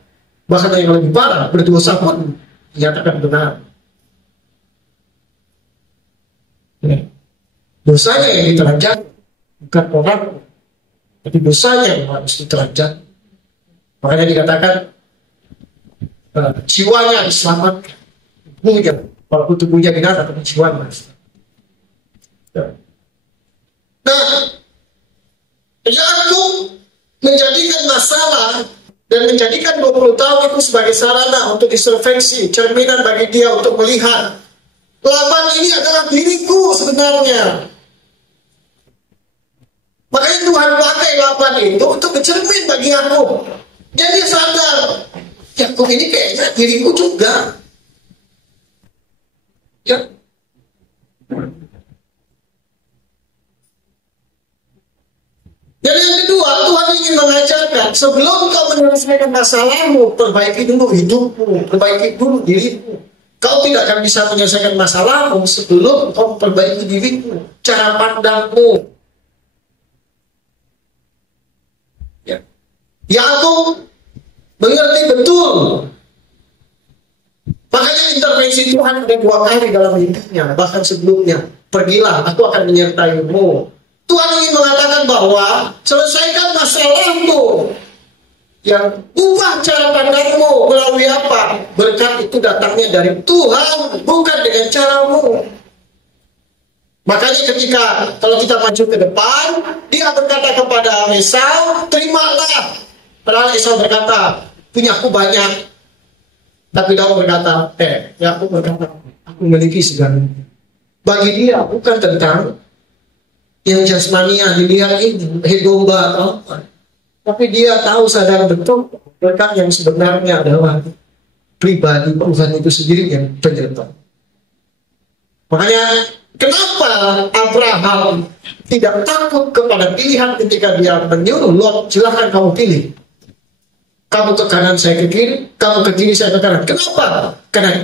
Bahkan yang lebih parah, berdosa pun dinyatakan benar. Dosanya yang ditelanjang, bukan orang, tapi dosanya yang harus ditelanjang. Makanya dikatakan jiwanya diselamatkan. Kalau tubuhnya binasa, tapi jiwanya. Nah, Yakub menjadikan masalah dan menjadikan 20 tahun itu sebagai sarana untuk introspeksi, cerminan bagi dia untuk melihat Laban ini adalah diriku sebenarnya. Makanya Tuhan pakai Laban itu untuk mencermin bagi aku. Jadi sadar, Yakub ini kayaknya diriku juga. Ya. Dan yang kedua, Tuhan ingin mengajarkan, sebelum kau menyelesaikan masalahmu, perbaiki dulu hidupmu, perbaiki dulu dirimu. Kau tidak akan bisa menyelesaikan masalahmu sebelum kau memperbaiki dirimu, cara pandangmu. Ya. Yakub mengerti betul. Makanya intervensi Tuhan ada 2 kali dalam hidupnya, bahkan sebelumnya. Pergilah, aku akan menyertaimu. Tuhan ingin mengatakan bahwa selesaikan masalahmu. Yang ubah cara pandangmu melalui apa? Berkat itu datangnya dari Tuhan, bukan dengan caramu. Makanya ketika kalau kita maju ke depan, dia berkata kepada Esau, terimalah. Padahal Esau berkata, punyaku banyak. Tapi Daud berkata, Yakub berkata, aku memiliki segalanya. Bagi dia bukan tentang yang jasmania dilihat ini, domba atau apa. Tapi dia tahu sadar betul berkat yang sebenarnya adalah pribadi Tuhan itu sendiri yang penyerta. Makanya kenapa Abraham tidak takut kepada pilihan ketika dia menyuruh Lot, silahkan kamu pilih. Kamu ke kanan, saya ke kiri. Kamu ke kiri, saya ke kanan. Kenapa? Karena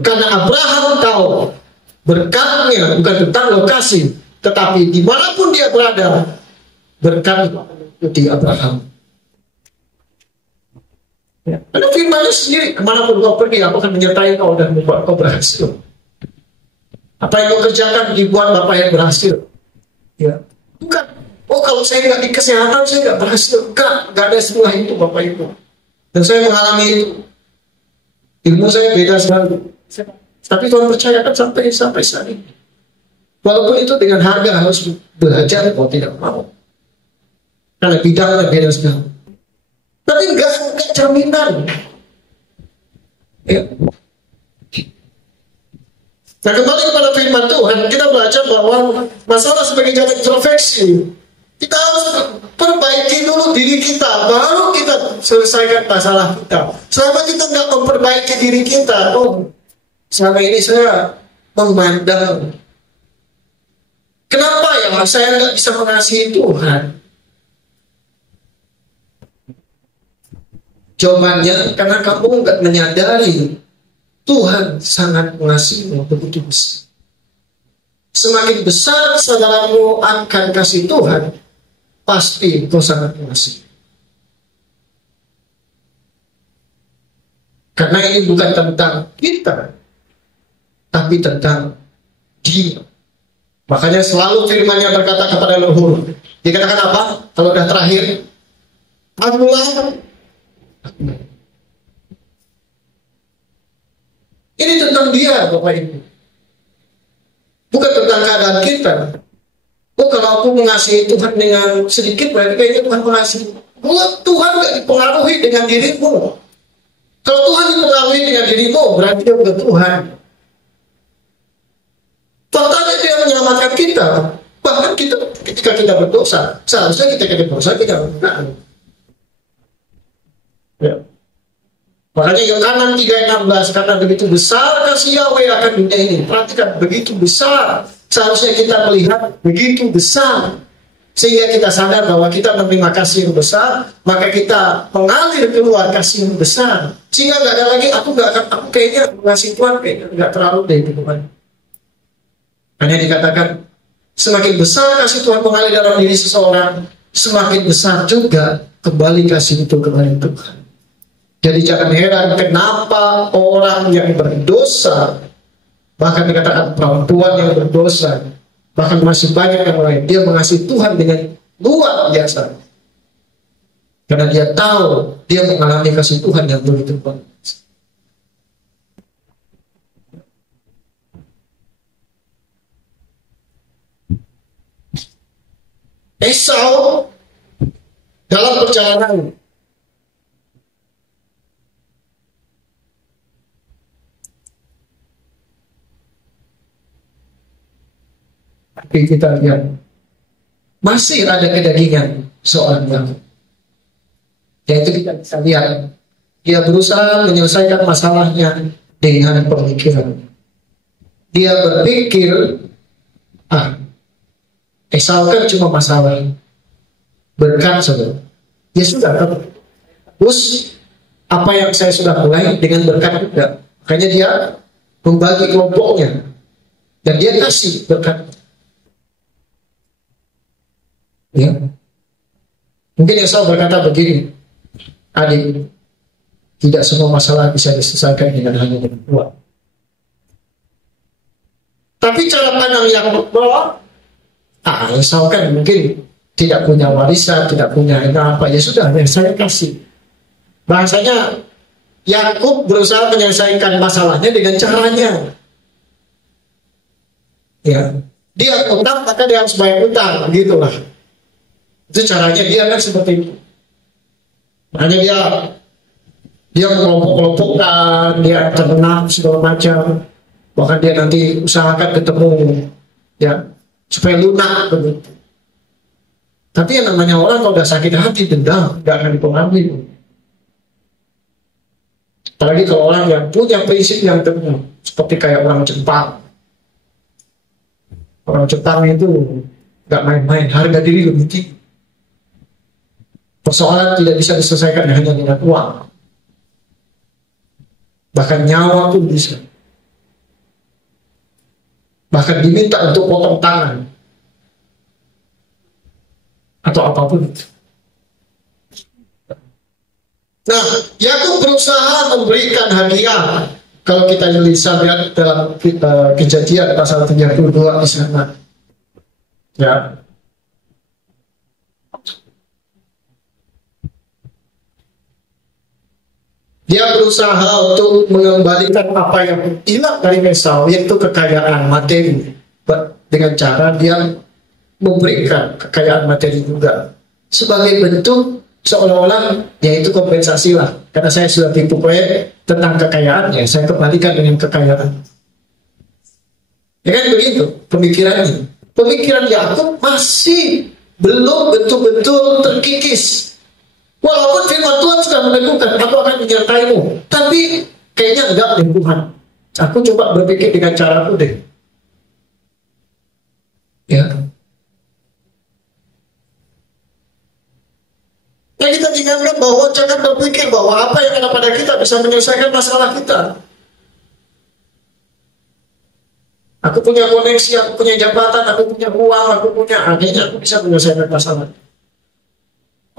karena Abraham tahu berkatnya bukan tentang lokasi, tetapi dimanapun dia berada, berkat di Abraham. Ya. Karena firman-Nya sendiri, kemanapun kau pergi, aku akan menyertai kau dan membuat kau berhasil. Apa yang kau kerjakan dibuat Bapak yang berhasil. Ya, bukan. Oh, kalau saya nggak di kesehatan, saya nggak berhasil. Nggak ada sebuah itu Bapak Ibu. Dan saya mengalami itu. Ilmu saya beda sekali. Tapi Tuhan percayakan sampai saat ini. Walaupun itu dengan harga harus belajar, kalau tidak mau. Karena bidangnya beda sekali. Tapi nggak jaminan. Ya. Nah, kembali kepada firman Tuhan, kita belajar bahwa masalah sebagai jalan introspeksi, kita harus perbaiki dulu diri kita, baru kita selesaikan masalah kita. Selama kita nggak memperbaiki diri kita, selama ini saya memandang, kenapa ya saya nggak bisa mengasihi Tuhan? Jawabannya, karena kamu nggak menyadari Tuhan sangat mengasihimu begitu besar. Semakin besar kesadaranmu akan kasih Tuhan, pasti kau sangat mengasihi. Karena ini bukan tentang kita, tapi tentang Dia. Makanya selalu firman-Nya berkata kepada leluhur. Dia katakan apa? Kalau udah terakhir, Akulah. Ini tentang Dia, Bapak Ibu. Bukan tentang keadaan kita. Kalau aku mengasihi Tuhan dengan sedikit, berarti kayaknya Tuhan mengasihi. Tuhan gak dipengaruhi dengan dirimu. Kalau Tuhan dipengaruhi dengan dirimu, berarti Dia bukan Tuhan. Faktanya Dia menyelamatkan kita. Bahkan kita ketika kita berdosa, seharusnya kita berdosa kita benar. Ya. Makanya Yohanan 3:16, karena begitu besar kasih Yahweh akan dunia ini. Perhatikan, begitu besar. Seharusnya kita melihat begitu besar. Sehingga kita sadar bahwa kita menerima kasih yang besar, maka kita mengalir keluar kasih yang besar. Sehingga nggak ada lagi, aku kayaknya mengasihi Tuhan, kayaknya nggak terlalu deh gitu kan. Hanya dikatakan, semakin besar kasih Tuhan mengalir dalam diri seseorang, semakin besar juga kembali kasih itu kepada Tuhan. Jadi jangan heran kenapa orang yang berdosa, bahkan dikatakan perempuan yang berdosa, bahkan masih banyak yang lain, dia mengasihi Tuhan dengan luar biasa. Karena dia tahu dia mengalami kasih Tuhan yang begitu banyak. Esau dalam perjalanan tapi kita lihat masih ada kedagingan soalnya. Yaitu kita bisa lihat dia berusaha menyelesaikan masalahnya dengan pemikiran. Dia berpikir, Esau kan cuma masalah berkat saudara. Ya sudah, terus apa yang saya sudah mulai dengan berkat juga. Makanya dia membagi kelompoknya dan dia kasih berkat. Ya. Mungkin Esau berkata begini, adik, tidak semua masalah bisa diselesaikan dengan hanya dengan uang. Tapi cara pandang yang bahwa Esau kan mungkin tidak punya warisan, tidak punya apa, ya sudah, yang saya kasih. Bahasanya Yakub berusaha menyelesaikan masalahnya dengan caranya. Ya, dia utang maka dia harus bayar utang, gitulah. Itu caranya dia kan seperti itu. Makanya dia kelompok-kelompokkan, dia ternak segala macam. Bahkan dia nanti usahakan ketemu, ya, supaya lunak begitu. Tapi yang namanya orang kalau udah sakit hati, dendam, gak akan dipengaruhi. Apalagi kalau orang yang punya prinsip yang teguh, seperti kayak orang Jepang. Orang Jepang itu gak main-main, harga diri lebih tinggi. Persoalan tidak bisa diselesaikan hanya dengan uang. Bahkan nyawa pun bisa. Bahkan diminta untuk potong tangan. Atau apapun itu. Nah, Yakub berusaha memberikan hadiah Kalau kita bisa lihat dalam Kejadian pasal 32 di sana, ya, dia berusaha untuk mengembalikan apa yang hilang dari Esau, yaitu kekayaan materi, dengan cara dia memberikan kekayaan materi juga sebagai bentuk seolah-olah yaitu kompensasi lah, karena saya sudah tipu tentang kekayaan, ya saya kembalikan dengan kekayaan. Ya kan begitu pemikirannya. Pemikiran Yakub masih belum betul-betul terkikis. Walaupun firman Tuhan sudah meneguhkan, aku akan menyertaimu, tapi kayaknya enggak deh Tuhan. Aku coba berpikir dengan caraku deh. Ya. Nah, kita ingatkan bahwa jangan berpikir bahwa apa yang ada pada kita bisa menyelesaikan masalah kita. Aku punya koneksi, aku punya jabatan, aku punya uang, aku punya akhirnya aku bisa menyelesaikan masalah.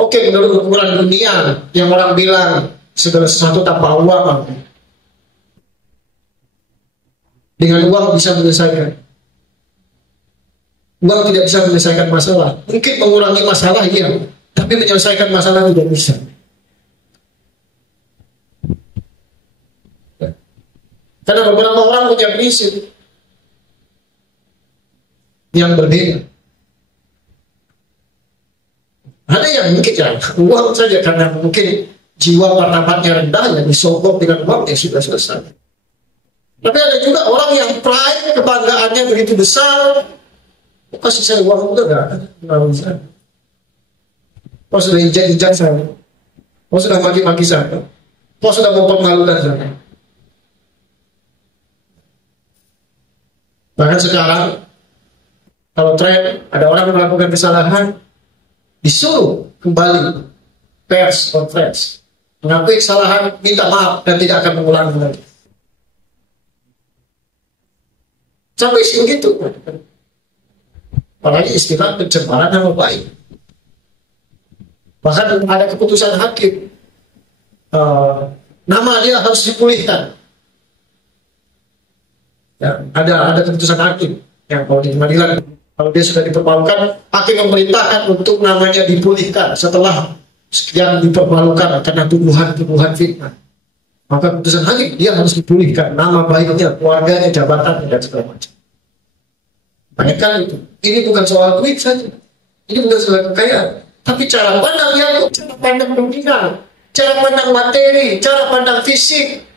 Oke, menurut ukuran dunia yang orang bilang segala sesuatu tanpa uang, dengan uang bisa menyelesaikan. Uang tidak bisa menyelesaikan masalah. Mungkin mengurangi masalah, iya, tapi menyelesaikan masalah tidak bisa. Karena beberapa orang punya prinsip yang berbeda. Ada yang mungkin ya uang saja, karena mungkin jiwa martabatnya rendah, yang disogok dengan uang ya sudah selesai. Tapi ada juga orang yang pride, kebanggaannya begitu besar, kasih saya uang itu nggak bisa. Kau sudah injak-injak saya, kau sudah maki-maki saya, kau sudah mempermalukan saya. Bahkan sekarang kalau tren ada orang melakukan kesalahan, disuruh kembali pers conference, mengakui kesalahan, minta maaf dan tidak akan mengulangi lagi. Sampai sebegitu. Apalagi istilah pencemaran nama baik. Bahkan ada keputusan hakim, nama dia harus dipulihkan. Ya, ada keputusan hakim yang kalau di pengadilan, kalau dia sudah dipermalukan, hakim memerintahkan untuk namanya dipulihkan setelah sekian dipermalukan karena tuduhan fitnah. Maka keputusan hakim dia harus dipulihkan nama baiknya, keluarganya, jabatannya dan segala macam. Bayangkan itu. Ini bukan soal duit saja. Ini bukan soal kekayaan, tapi cara pandang yang, cara pandang dunia, cara pandang materi, cara pandang fisik.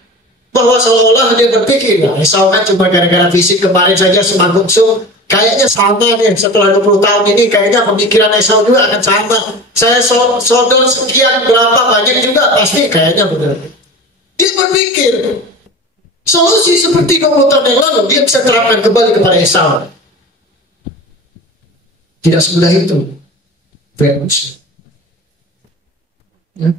Bahwa seolah-olah dia berpikir, ya, misalkan cuma gara-gara fisik kemarin saja semangkuk sup, kayaknya sama nih setelah 20 tahun ini, kayaknya pemikiran Esau juga akan sama. Saya sodor sekian berapa banyak juga pasti kayaknya benar. Dia berpikir solusi seperti 20 tahun yang lalu dia bisa terapkan kembali kepada Esau. Tidak semudah itu. Venus. Ya.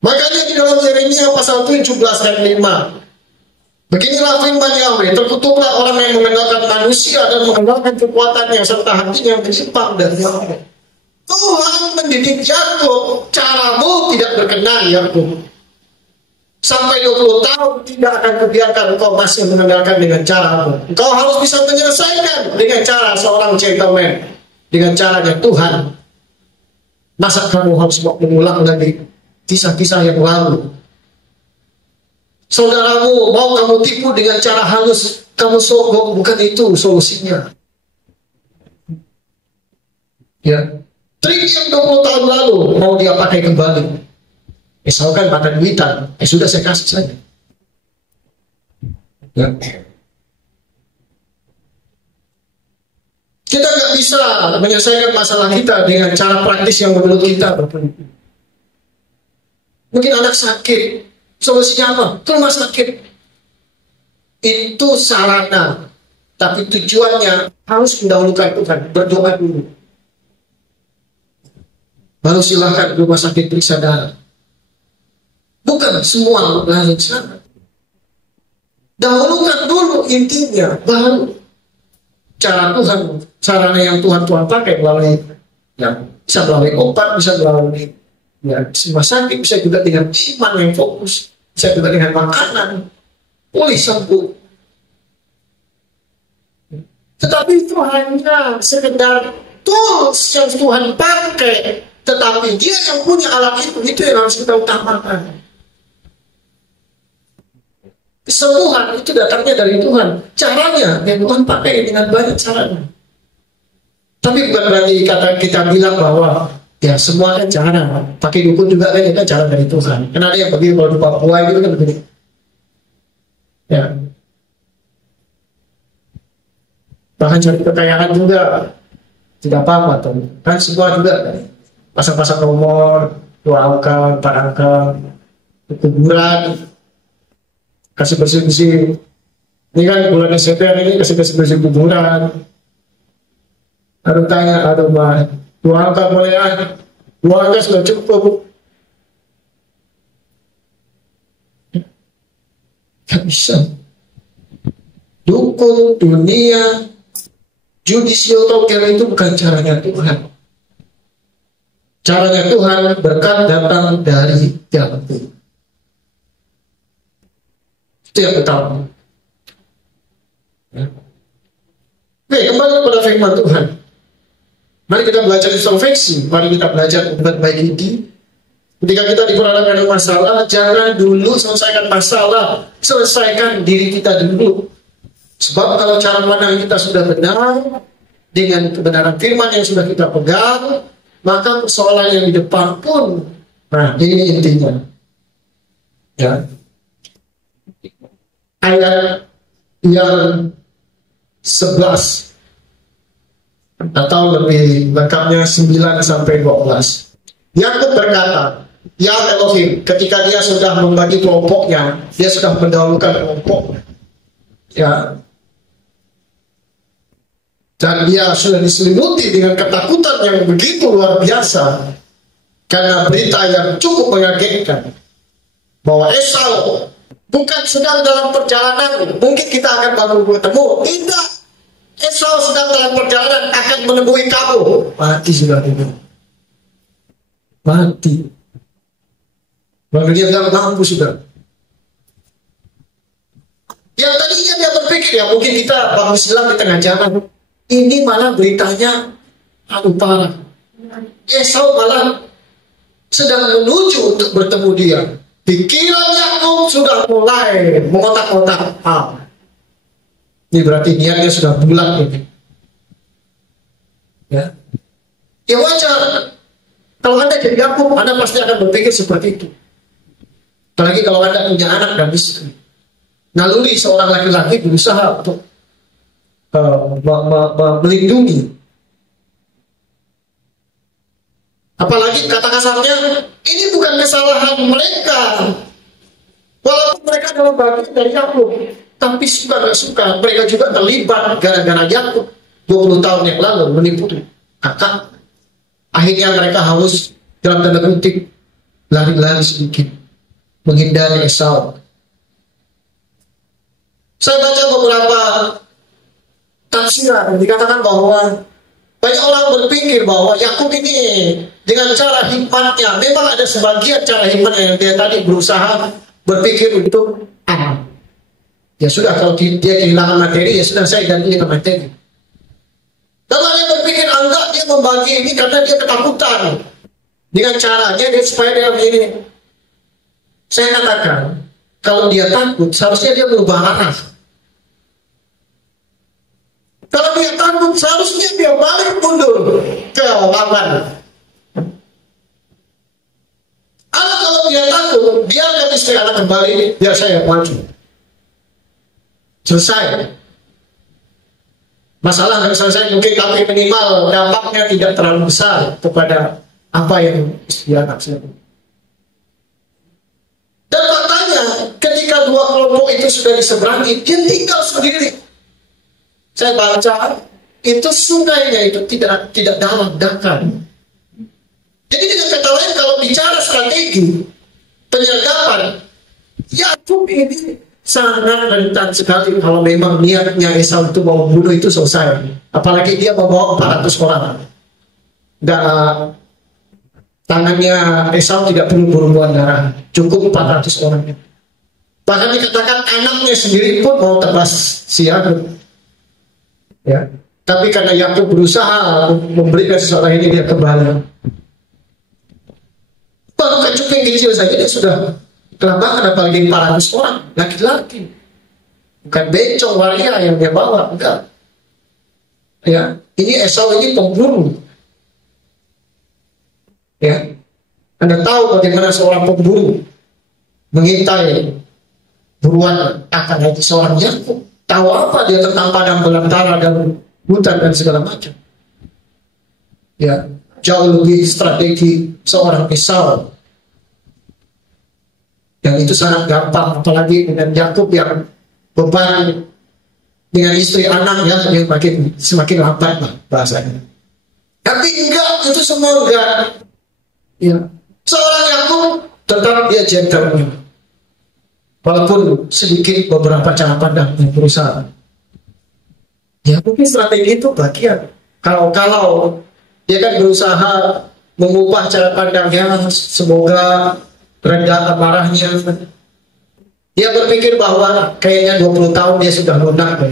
Makanya di dalam Yeremia pasal 17 ayat 5, beginilah firman Yahweh, terkutuklah orang yang mengandalkan manusia dan mengandalkan kekuatannya serta hatinya menyimpang dari Yahweh. Tuhan mendidik Yakub, caramu tidak berkenan Yakub. Sampai 20 tahun tidak akan kubiarkan engkau masih mengandalkan dengan caramu. Engkau harus bisa menyelesaikan dengan cara seorang gentleman, dengan caranya Tuhan. Masa kamu harus mengulang lagi kisah-kisah yang lalu? Saudaramu mau kamu tipu dengan cara halus, kamu sogok, bukan itu solusinya. Ya, trik yang 20 tahun lalu mau dia pakai kembali. Misalkan makan duitan, sudah saya kasih saja. Ya. Kita nggak bisa menyelesaikan masalah kita dengan cara praktis yang menurut kita. Mungkin anak sakit, solusinya apa? Ke rumah sakit. Itu sarana, tapi tujuannya harus mendahulukan Tuhan, berdoa dulu. Baru silahkan ke rumah sakit periksa darah. Bukan semua langsung sana. Dahulukan dulu intinya, baru cara Tuhan, sarana yang Tuhan pakai melalui, ya, bisa melalui obat, bisa melalui, ya, rumah sakit, bisa juga dengan iman yang fokus, bisa juga dengan makanan, pulih sembuh. Tetapi itu hanya sekedar tools yang Tuhan pakai. Tetapi dia yang punya alat itu yang harus kita utamakan. Kesembuhan itu datangnya dari Tuhan. Caranya yang Tuhan pakai dengan banyak caranya. Tapi bukan berarti kita bilang bahwa ya semua kan cara. Pakai dukun juga kan itu cara dari Tuhan. Karena ada yang bagi kalau di Papua itu kan begini. Ya. Bahkan cari kekayaan juga tidak apa-apa tuh. Kan semua juga kan. Pasang-pasang nomor, 2 angka, 4 angka, kuburan, kasih bersih-bersih. Ini kan bulan Desember ini kasih bersih-bersih kuburan. Aduh tanya, aduh mah, 2 angka boleh ya? 2 angka sudah cukup. Gak bisa. Dukun, dunia, judicial token itu bukan caranya Tuhan. Caranya Tuhan berkat datang dari dalam Tuhan. Itu yang pertama. Ya. Oke, kembali kepada firman Tuhan. Mari kita belajar introspeksi. Mari kita belajar obat baik ini. Ketika kita diperhadapkan dengan masalah, jangan dulu selesaikan masalah, selesaikan diri kita dulu. Sebab kalau cara pandang kita sudah benar, dengan kebenaran firman yang sudah kita pegang, maka persoalan yang di depan pun, nah ini intinya. Ya. Ayat yang 11 atau lebih lengkapnya 9 sampai 12. Yakub berkata, ya Elohim, ketika dia sudah membagi kelompoknya, dia sudah mendahulukan kelompok. Ya. Dan dia sudah diselimuti dengan ketakutan yang begitu luar biasa. Karena berita yang cukup mengagetkan. Bahwa Esau bukan sedang dalam perjalanan. Mungkin kita akan baru bertemu. Tidak. Esau sedang dalam perjalanan akan menemui kamu. Mati sudah itu. Mati. Lalu dia bilang mampu sudah. Yang tadinya dia berpikir ya mungkin kita baru silam di tengah jalan. Ini malah beritanya aduh parah. Esau malah sedang menuju untuk bertemu dia. Pikiran Yakub sudah mulai mengotak-otak. Ini berarti niatnya sudah bulat ini. Ya. Ya wajar. Kalau Anda jadi Yakub, Anda pasti akan berpikir seperti itu. Apalagi kalau Anda punya anak dan istri. Naluri seorang laki-laki berusaha untuk melindungi. Apalagi kata kasarnya, ini bukan kesalahan mereka. Walaupun mereka adalah bagian dari Yakub, tapi suka gak suka, mereka juga terlibat gara-gara Yakub 20 tahun yang lalu menipu kakak. Akhirnya mereka harus dalam tanda kutip lari-lari sedikit, menghindari Esau. Saya baca beberapa tafsiran dikatakan bahwa banyak orang berpikir bahwa Yakub ini dengan cara hikmatnya, memang ada sebagian cara hikmatnya yang dia tadi berusaha berpikir untuk ya sudah kalau dia kehilangan materi ya sudah saya ganti dengan materi. Lalu ada yang berpikir enggak, dia membagi ini karena dia ketakutan dengan caranya dia supaya dia begini. Saya katakan kalau dia takut seharusnya dia berubah arah. Kalau dia takut, seharusnya dia balik mundur ke lawan. Kalau dia takut, biarkan istri anak kembali, biar saya maju. Selesai. Masalah yang selesai, mungkin kami minimal dampaknya tidak terlalu besar kepada apa yang istri anak saya. Dan faktanya, ketika dua kelompok itu sudah diseberangi, dia tinggal sendiri. Saya baca itu sungainya itu tidak dalam dangkal. Jadi dengan kata lain kalau bicara strategi penyergapan, Yakub ini sangat rentan sekali kalau memang niatnya Esau itu mau bunuh itu selesai. Apalagi dia membawa 400 orang. Dan tangannya Esau tidak perlu berhubungan darah, cukup 400 orang. Bahkan dikatakan anaknya sendiri pun mau tebas si Yakub. Ya. Tapi karena Yakub berusaha memberikan seseorang ini, dia kembali. Baru kecuping kecil saja dia sudah kelabakan, apalagi 400 orang laki-laki. Bukan bencong waria yang dia bawa, enggak. Ya, ini Esau ini pemburu. Ya, Anda tahu bagaimana seorang pemburu mengintai buruan akan hati seorang Yakub. Tahu apa dia tentang padang belantara dan hutan dan segala macam. Ya, jauh lebih strategi seorang Esau. Yang itu sangat gampang, apalagi dengan Yakub yang beban dengan istri anak ya, yang semakin lambat lah bahasanya. Tapi enggak, itu semua enggak. Ya, seorang Yakub tetap dia gentleman. Walaupun sedikit beberapa cara pandang yang berusaha. Ya mungkin strategi itu bagian. Kalau dia kan berusaha mengubah cara pandangnya, semoga reda amarahnya. Dia berpikir bahwa kayaknya 20 tahun dia sudah lunak.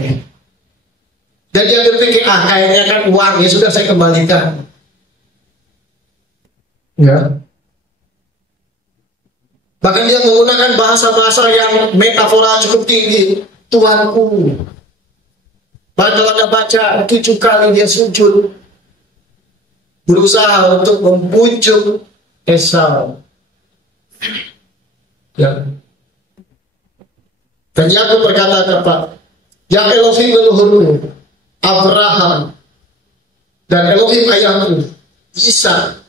Dan dia berpikir, kayaknya kan uang, ya sudah saya kembalikan. Ya. Bahkan dia menggunakan bahasa-bahasa yang metafora cukup tinggi. Tuanku. Padahal Anda baca 7 kali dia sujud. Berusaha untuk membujuk Esau. Ya. Dan Yakub berkata apa? Ya Elohim leluhurku, Abraham, dan Elohim ayahku, Ishak,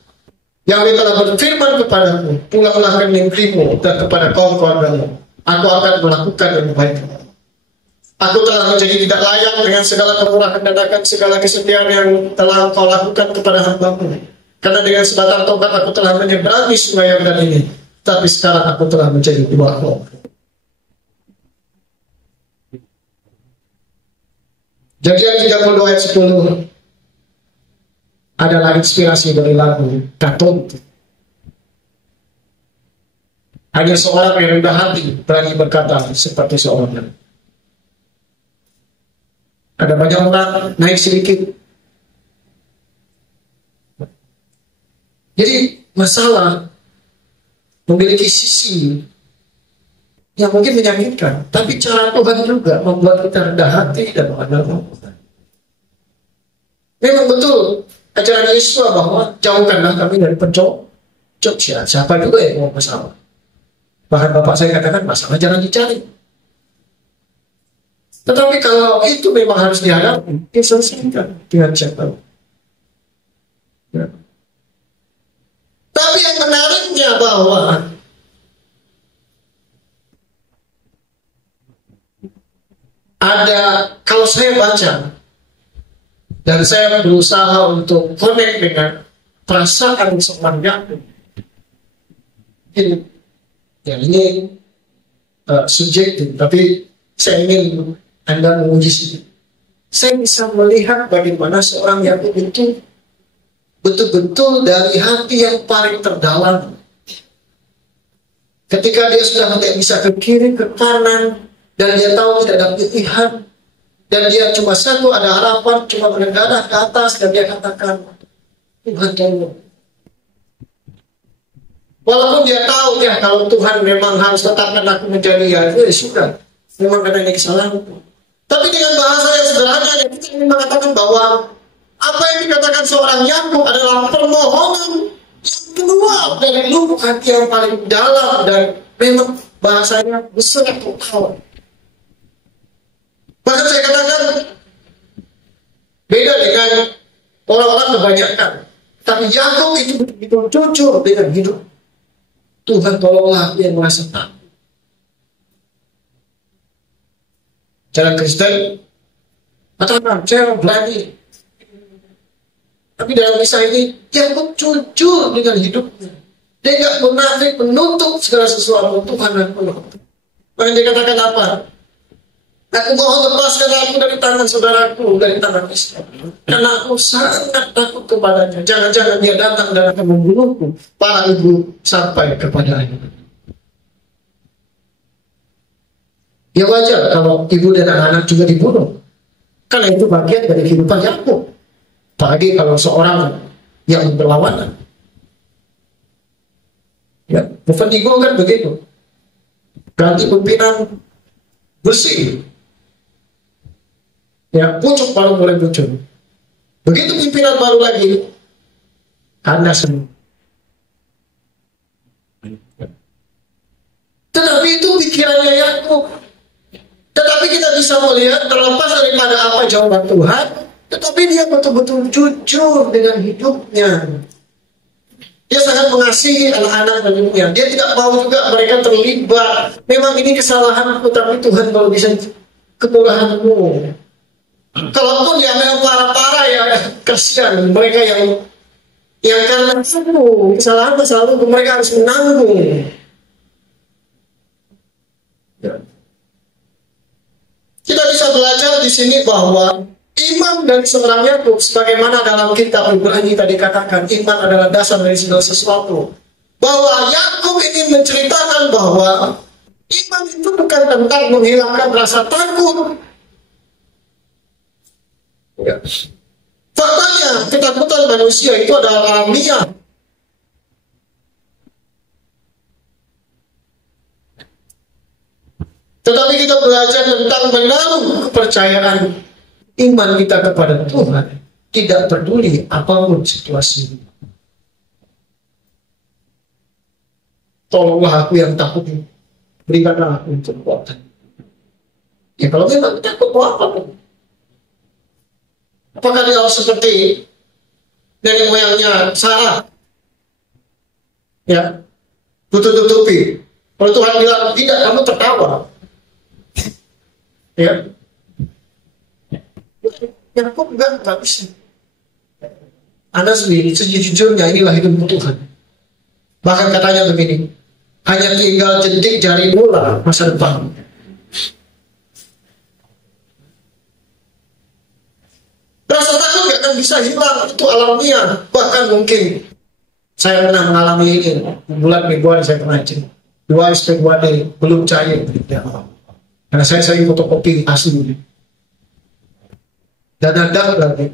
yang telah berfirman kepadamu, pulanglah ke negerimu dan kepada kaum keluargamu. Aku akan melakukan yang baik. Aku telah menjadi tidak layak dengan segala kemurahan dan akan segala kesetiaan yang telah kau lakukan kepada hamba-Mu. Karena dengan sebatang tongkat aku telah menyeberangi sungai Yordan ini. Tapi sekarang aku telah menjadi buah-buah. Jadian 32 ayat 10 adalah inspirasi dari lagu Daton. Hanya seorang yang rendah hati berani berkata seperti seorang. Ada banyak orang naik sedikit. Jadi masalah memiliki sisi yang mungkin menyakitkan, tapi cara Tuhan juga membuat kita rendah hati dan mengandalkan Tuhan. Memang betul ajaran Yesus bahwa jauhkanlah kami dari pencobaan. Siapa juga yang mau masalah? Bahkan bapak saya katakan masalah jangan dicari. Tetapi kalau itu memang harus dihadapi, kita selesaikan dengan siapa. Ya. Tapi yang menariknya bahwa ada, kalau saya baca dan saya berusaha untuk connect dengan perasaan seorang Yakub, ini subjektif, tapi saya ingin Anda menguji sendiri. Saya bisa melihat bagaimana seorang Yakub itu betul-betul dari hati yang paling terdalam. Ketika dia sudah tidak bisa ke kiri, ke kanan, dan dia tahu tidak ada pilihan, dan dia cuma satu ada harapan, cuma menengadah ke atas, dan dia katakan, Tuhan tolong. Walaupun dia tahu ya kalau Tuhan memang harus tetapkan aku menjadi ya sudah, memang karena ini kesalahan. Tapi dengan bahasa yang sederhana, kita ingin mengatakan bahwa apa yang dikatakan seorang Yakub adalah permohonan yang keluar dari lubuk hati yang paling dalam, dan memang bahasanya besar total. Bahkan saya katakan beda dengan orang-orang kebanyakan. Tapi Yakub itu begitu jujur dengan hidup. Tuhan tolonglah dia merasa takut. Cara Kristen, katakan saya berani. Tapi dalam kisah ini Yakub jujur dengan hidupnya. Dia tidak munafik menuntut segala sesuatu Tuhan dan penuh. Bahkan dia katakan apa? Aku mohon lepaskan aku dari tangan saudaraku, dari tangan istri. Karena aku sangat takut kepadanya. Jangan-jangan dia datang dan akan membunuhku. Para ibu sampai kepadanya. Ya wajar kalau ibu dan anak-anak juga dibunuh. Karena itu bagian dari kehidupan Yakub. Apalagi kalau seorang yang berlawanan. Ya, Abednego kan begitu. Ganti pimpinan bersih. Ya, pucuk baru mulai muncul. Begitu pimpinan baru lagi, kandas. Tetapi itu pikirannya Yakub. Tetapi kita bisa melihat terlepas daripada apa jawaban Tuhan, tetapi dia betul-betul jujur dengan hidupnya. Dia sangat mengasihi anak-anak dan ibunya. Dia tidak mau juga mereka terlibat. Memang ini kesalahanku, tapi Tuhan kalau bisa kemurahan-Mu. Kalaupun dia memang parah-parah ya, kasihan mereka yang karena kesalahan selalu mereka harus menanggung. Ya. Kita bisa belajar di sini bahwa iman dari seorang Yakub, sebagaimana dalam kitab Ibrani tadi katakan, iman adalah dasar dari segala sesuatu. Bahwa Yakub ingin menceritakan bahwa iman itu bukan tentang menghilangkan rasa takut. Ya. Faktanya, ketakutan manusia itu adalah alamiah. Tetapi kita belajar tentang menaruh kepercayaan iman kita kepada Tuhan, tidak peduli apapun situasi. Tolonglah aku yang takut, berikanlah aku kekuatan. Ya kalau memang takut mau apa? Apakah dia harus seperti nenek moyangnya Sarah? Ya, tutup-tutupi. Kalau Tuhan bilang tidak, kamu tertawa. Ya, Yakub enggak bisa. Anda sendiri sejujurnya inilah hidup Tuhan. Bahkan katanya begini, hanya tinggal jentik jari bola masa depan. Rasa takut gak akan bisa hilang, itu alamiah. Bahkan mungkin saya pernah mengalami ini bulan Februari, saya pernah cek 2 Februari belum cair. Karena saya sering fotokopi asli. Dan ada lagi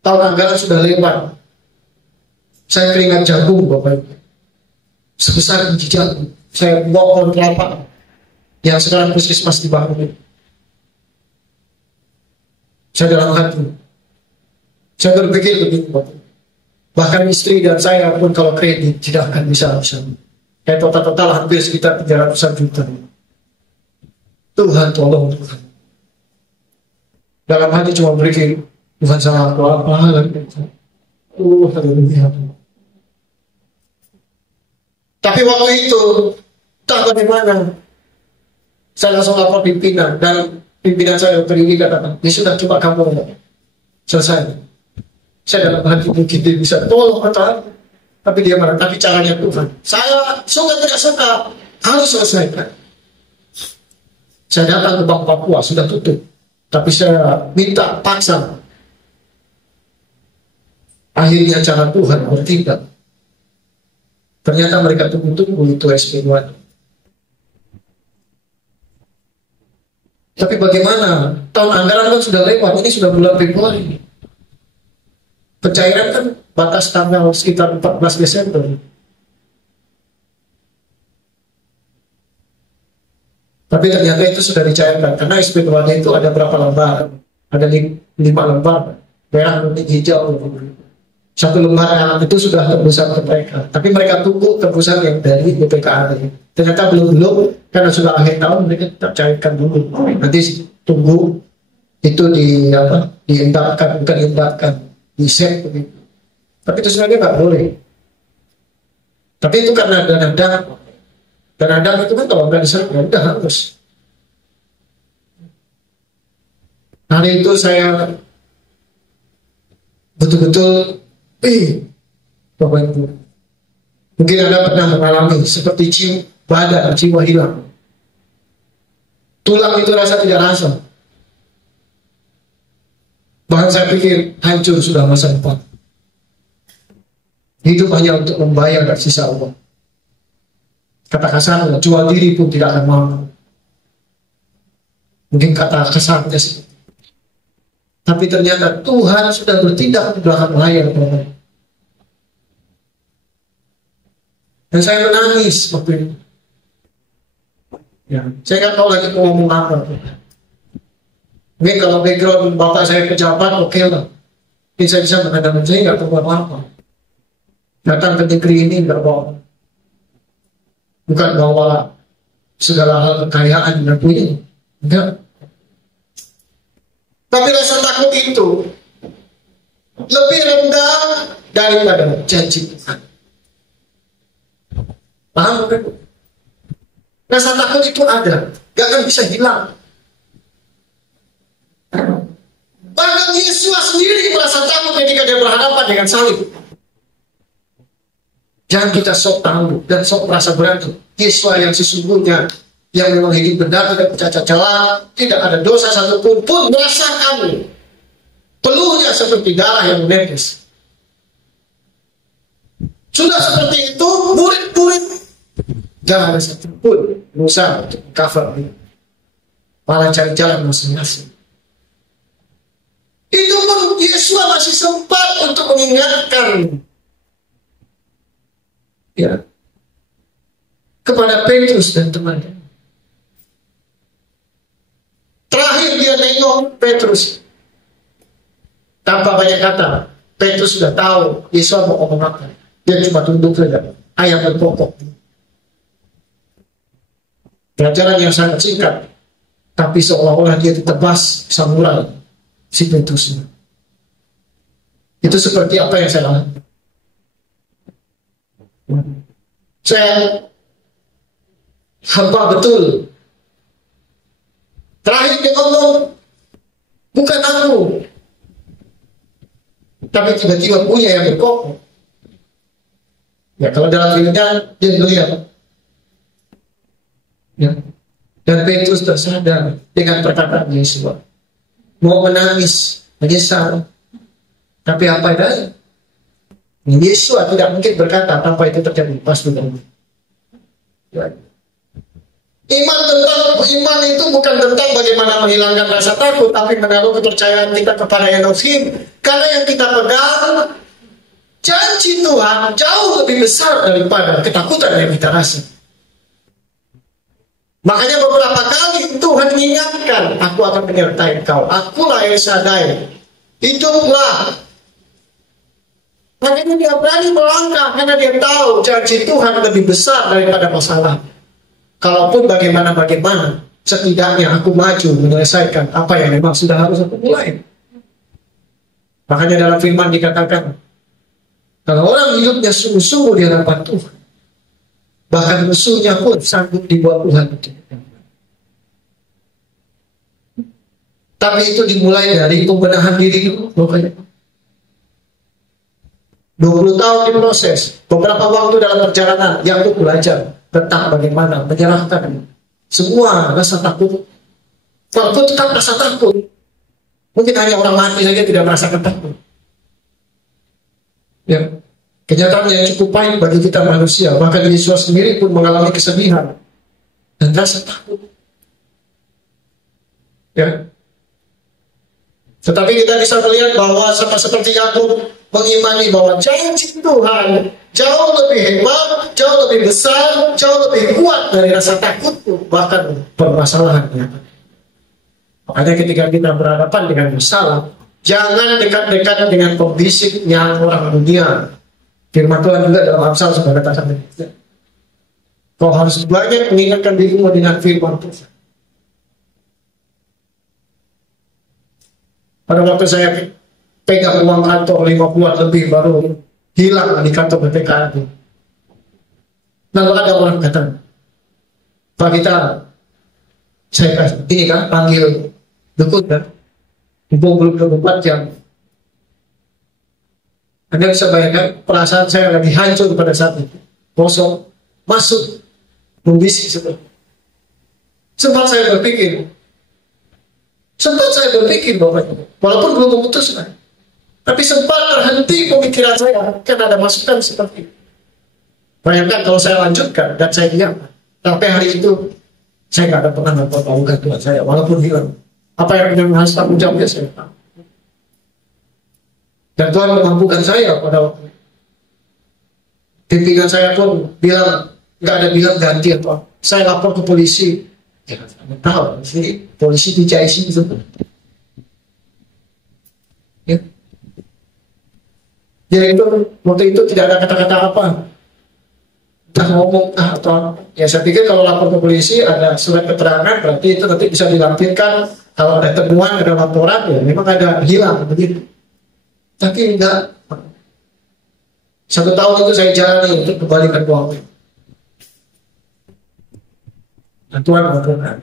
tahun anggaran sudah lewat. Saya keringat jagung Bapak Ibu. Sebesar biji jagung. Saya bawa pohon kelapa yang sekarang puskesmas dibangun. Saya dalam hati, saya berpikir begitu Bapak. Bahkan istri dan saya pun kalau kredit tidak akan bisa. Kayak total hampir sekitar 300 juta. Tuhan tolong Tuhan. Dalam hati cuma berpikir, Tuhan salah aku apa lagi. Haleluya. Tapi waktu itu, tak bagaimana, saya langsung lapor pimpinan, dan pimpinan saya berdiri katakan, ya sudah coba kamu selesai. Saya dalam hati mungkin dia bisa tolong Tuhan, tapi dia marah, tapi caranya Tuhan. Saya suka tidak suka, harus selesaikan. Saya datang ke Bank Papua, sudah tutup. Tapi saya minta paksa. Akhirnya cara Tuhan bertindak. Ternyata mereka tunggu-tunggu itu SP2. Tapi bagaimana? Tahun anggaran kan sudah lewat, ini sudah bulan Februari. Pencairan kan batas tanggal sekitar 14 Desember. Tapi ternyata itu sudah dicairkan. Karena SP2 itu ada berapa lembar? Ada 5 lembar. Merah, kuning, hijau. 1 lembar itu sudah tebusan ke mereka. Tapi mereka tunggu tebusan yang dari BPKA. Ternyata belum, karena sudah akhir tahun mereka tak cairkan dulu. Nanti tunggu itu diendapkan, bukan diendapkan, di-set begitu. Tapi itu sebenarnya nggak boleh. Tapi itu karena dana itu kan kalau nggak diserap ya udah harus. Hari itu saya betul-betul Bapak Ibu, mungkin Anda pernah mengalami seperti jiwa hilang. Tulang itu rasa tidak rasa. Bahkan saya pikir hancur sudah masa depan. Hidup hanya untuk membayar sisa Allah. Kata kasarnya, jual diri pun tidak akan mampu. Mungkin kata kasarnya sih. Tapi ternyata Tuhan sudah bertindak di belakang layar. Dan saya menangis waktu itu. Ya, saya nggak tahu lagi mau ngomong apa. Mungkin kalau background bapak saya pejabat, oke lah. Mungkin saya bisa mengatakan, saya nggak tahu apa-apa. Datang ke negeri ini nggak bawa. Bukan bawa segala hal kekayaan dan punya. Enggak. Tapi rasa takut itu lebih rendah daripada janji Tuhan. Paham kan? Rasa takut itu ada, gak akan bisa hilang. Bahkan Yesus sendiri merasa takut ketika dia berhadapan dengan salib. Jangan kita sok tahu dan sok merasa berani. Yesus yang sesungguhnya, yang memang hidup benar, tidak bercacat celah, tidak ada dosa satupun, pun merasakan peluhnya seperti darah yang menetes. Sudah seperti itu, murid-murid jangan ada satupun berusaha untuk cover, malah cari jalan masing-masing. Itu pun Yesus masih sempat untuk mengingatkan ya kepada Petrus dan temannya. Terakhir dia nengok Petrus tanpa banyak kata. Petrus sudah tahu Yesus mau ngomong apa. Dia cuma tunduk saja. Ayat berpokok. Pelajaran yang sangat singkat, tapi seolah-olah dia ditebas samurai si Petrus. Itu seperti apa yang saya alami. Saya hamba betul. Terakhir dia ngomong, bukan aku, tapi tiba-tiba punya yang berkokok. Ya kalau dalam dirinya dia melihat. Ya. Dan Petrus tersadar dengan perkataan Yesus. Mau menangis, menyesal. Tapi apa daya? Yesus tidak mungkin berkata tanpa itu terjadi. Pasti tidak. Ya. Iman itu bukan tentang bagaimana menghilangkan rasa takut, tapi menaruh kepercayaan kita kepada Elohim. Karena yang kita pegang, janji Tuhan jauh lebih besar daripada ketakutan yang kita rasa. Makanya beberapa kali Tuhan mengingatkan, aku akan menyertai kau. Akulah El Shaddai. Hiduplah. Makanya dia berani melangkah karena dia tahu janji Tuhan lebih besar daripada masalah. Kalaupun bagaimana, setidaknya aku maju menyelesaikan apa yang memang sudah harus aku mulai. Makanya dalam firman dikatakan, kalau orang hidupnya sungguh-sungguh di hadapan Tuhan, bahkan musuhnya pun sanggup dibuat Tuhan itu. Tapi itu dimulai dari pembenahan diri dulu. 20 tahun diproses. Beberapa waktu dalam perjalanan yang aku belajar tentang bagaimana menyerahkan semua rasa takut. Walaupun tetap rasa takut. Mungkin hanya orang mati saja tidak merasakan takut. Ya. Kenyataan yang cukup pahit bagi kita manusia. Bahkan Yesus sendiri pun mengalami kesedihan dan rasa takut. Ya. Tetapi kita bisa melihat bahwa sama seperti Yakub mengimani bahwa janji Tuhan jauh lebih hebat, jauh lebih besar, jauh lebih kuat dari rasa takutku, bahkan permasalahannya. Makanya ketika kita berhadapan dengan masalah, jangan dekat-dekat dengan pembisiknya orang dunia. Firman Tuhan juga dalam Amsal sudah katakan begitu. Kau harus banyak mengingatkan dirimu dengan firman Tuhan. Pada waktu saya pegang uang kantor 50 lebih baru hilang di kantor BPKA. Lalu ada orang kata, Pak kita, saya kasih ini kan panggil dukun kan, 24 jam. Anda bisa bayangkan perasaan saya lagi hancur pada saat itu, kosong, masuk, membisik seperti. Sempat saya berpikir Bapak, walaupun belum memutuskan, tapi sempat terhenti pemikiran saya, kan ada masukan seperti itu. Bayangkan kalau saya lanjutkan dan saya diam, sampai hari itu Saya nggak ada pernah mempertaruhkan Tuhan saya, walaupun hilang. Apa yang harus tanggung jawabnya saya tahu. Dan Tuhan memampukan saya pada waktu itu. Pimpinan saya pun bilang, nggak ada bilang ganti atau apa. Saya lapor ke polisi. Ya, saya tahu, sih polisi di CIC itu. Ya. Ya itu, waktu itu tidak ada kata-kata apa. Kita ngomong atau apa. Ya saya pikir kalau lapor ke polisi ada surat keterangan, berarti itu nanti bisa dilampirkan. Kalau ada temuan, ada laporan, ya memang ada hilang begitu. Tapi enggak. 1 tahun itu saya jalani untuk kembalikan uang. Dan Tuhan mengabulkan.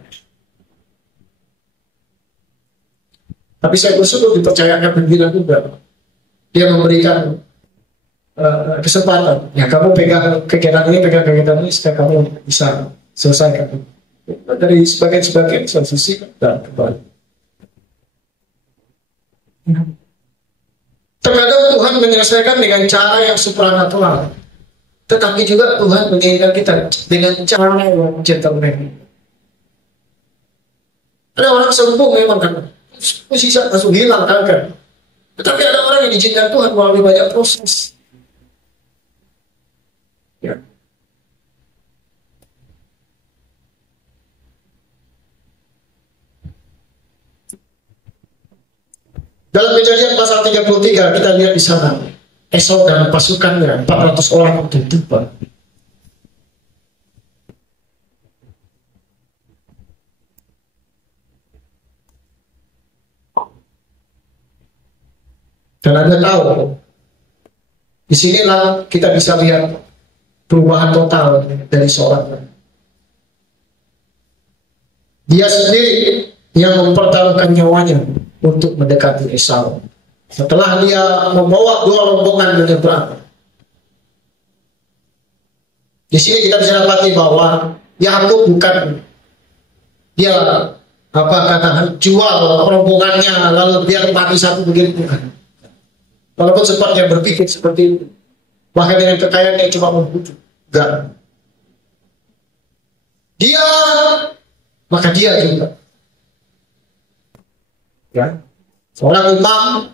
Tapi saya bersyukur dipercayakan pimpinan juga. Dia memberikan kesempatan. Ya kamu pegang kegiatan ini supaya kamu bisa selesaikan. Dari sebagian saya sisihkan dan kembali. Terkadang Tuhan menyelesaikan dengan cara yang supranatural, tetapi juga Tuhan menginginkan kita dengan cara yang gentleman. Ada orang sembuh memang kan, sisa langsung hilang kan. Tetapi ada orang yang diizinkan Tuhan melalui banyak proses. Ya. Dalam Kejadian pasal 33 kita lihat di sana Esau dan pasukannya 400 orang waktu itu, Pak. Dan Anda tahu, disinilah kita bisa lihat perubahan total dari seorang. Dia sendiri yang mempertaruhkan nyawanya untuk mendekati Esau. Setelah dia membawa 2 rombongan menyeberang. Di sini kita bisa dapati bahwa Yakub bukan dia jual rombongannya lalu biar mati satu begitu, bukan. Walaupun sempat dia berpikir seperti itu, bahkan dengan kekayaannya cuma membujuk, enggak. Maka dia juga. Ya, seorang imam,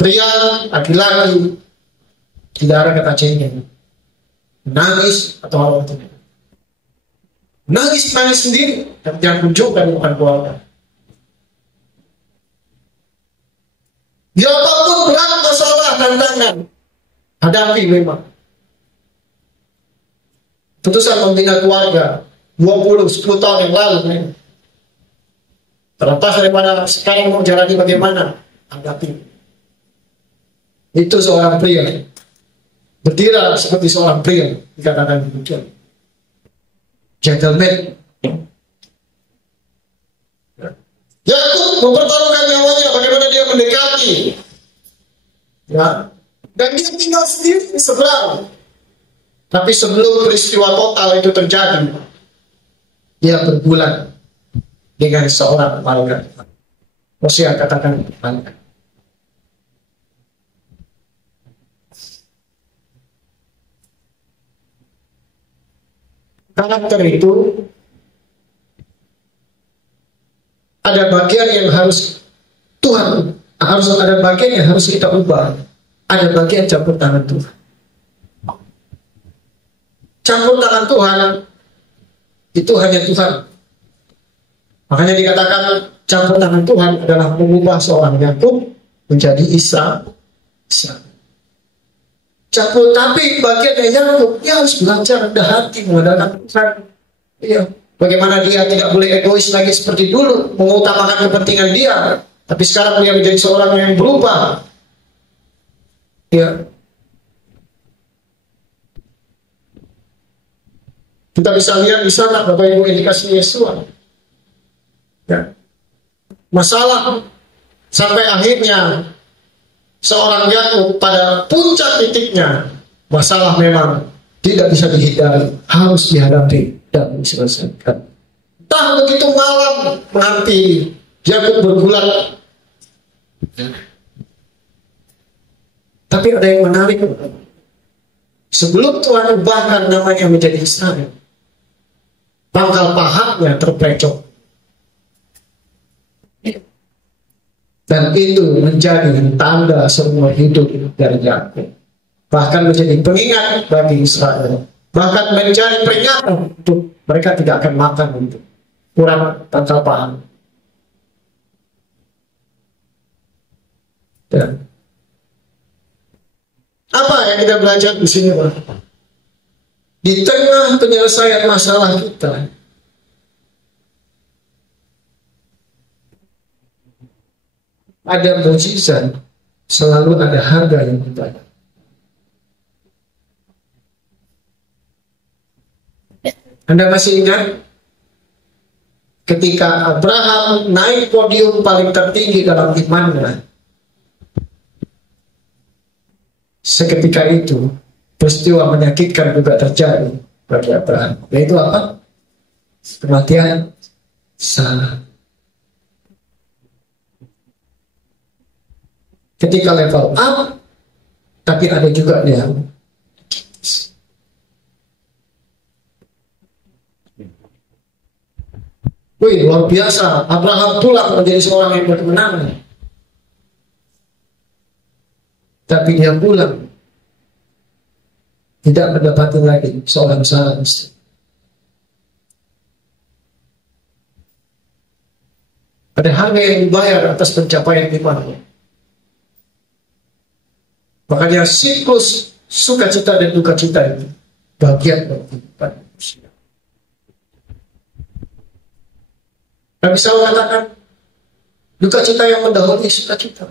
pria, laki-laki, tidak ada kata cengeng, menangis atau apa itu, nangis sendiri, dan yang tunjukkan bukan keluarga. Ya apapun berat masalah tantangan, hadapi memang. Putusan membina keluarga 10 tahun yang lalu, memang. Terlepas daripada sekarang mau jalani bagaimana, hadapi. Itu seorang pria. Berdiri seperti seorang pria, dikatakan demikian. Gentleman. Yakub mempertaruhkan nyawanya, bagaimana dia mendekati. Ya. Dan dia tinggal sendiri di seberang. Tapi sebelum peristiwa total itu terjadi, dia berbulan dengan seorang malaikat. Hosea katakan malaikat. Karakter itu ada bagian yang harus ada bagian yang harus kita ubah. Ada bagian campur tangan Tuhan. Campur tangan Tuhan itu hanya Tuhan. Makanya dikatakan campur tangan Tuhan adalah mengubah seorang Yakub menjadi Isa. Campur, tapi bagian dari Yakub dia harus belajar rendah hati mengandalkan Tuhan. Iya. Bagaimana dia tidak boleh egois lagi seperti dulu, mengutamakan kepentingan dia, tapi sekarang dia menjadi seorang yang berubah. Ya. Kita bisa lihat di sana Bapak Ibu indikasi Yesus. Ya. Masalah sampai akhirnya seorang Yakub pada puncak titiknya, masalah memang tidak bisa dihindari, harus dihadapi dan diselesaikan. Entah begitu malam menghampiri, Yakub bergulat. Tapi ada yang menarik. Sebelum Tuhan ubahkan namanya menjadi Israel, pangkal pahatnya terplecok. Dan itu menjadi tanda semua hidup dari Yakub. Bahkan menjadi pengingat bagi Israel. Bahkan menjadi peringatan untuk mereka tidak akan makan untuk kurang pangkal pahat. Dan apa yang kita belajar di sini, Pak? Di tengah penyelesaian masalah kita, ada mujizat, selalu ada harga yang dibayar. Anda masih ingat ketika Abraham naik podium paling tertinggi dalam imannya? Seketika itu peristiwa menyakitkan juga terjadi bagi Abraham. Yaitu apa? Kematian Sarah. Ketika level up, tapi ada juga yang wih, luar biasa. Abraham pulang menjadi seorang yang berkemenangan. Tapi dia pulang tidak mendapati lagi seorang Sarah istri. Ada harga yang dibayar atas pencapaian iman. Makanya siklus sukacita dan duka cita itu bagian dari kehidupan manusia. Nabi SAW katakan duka cita yang mendahului sukacita.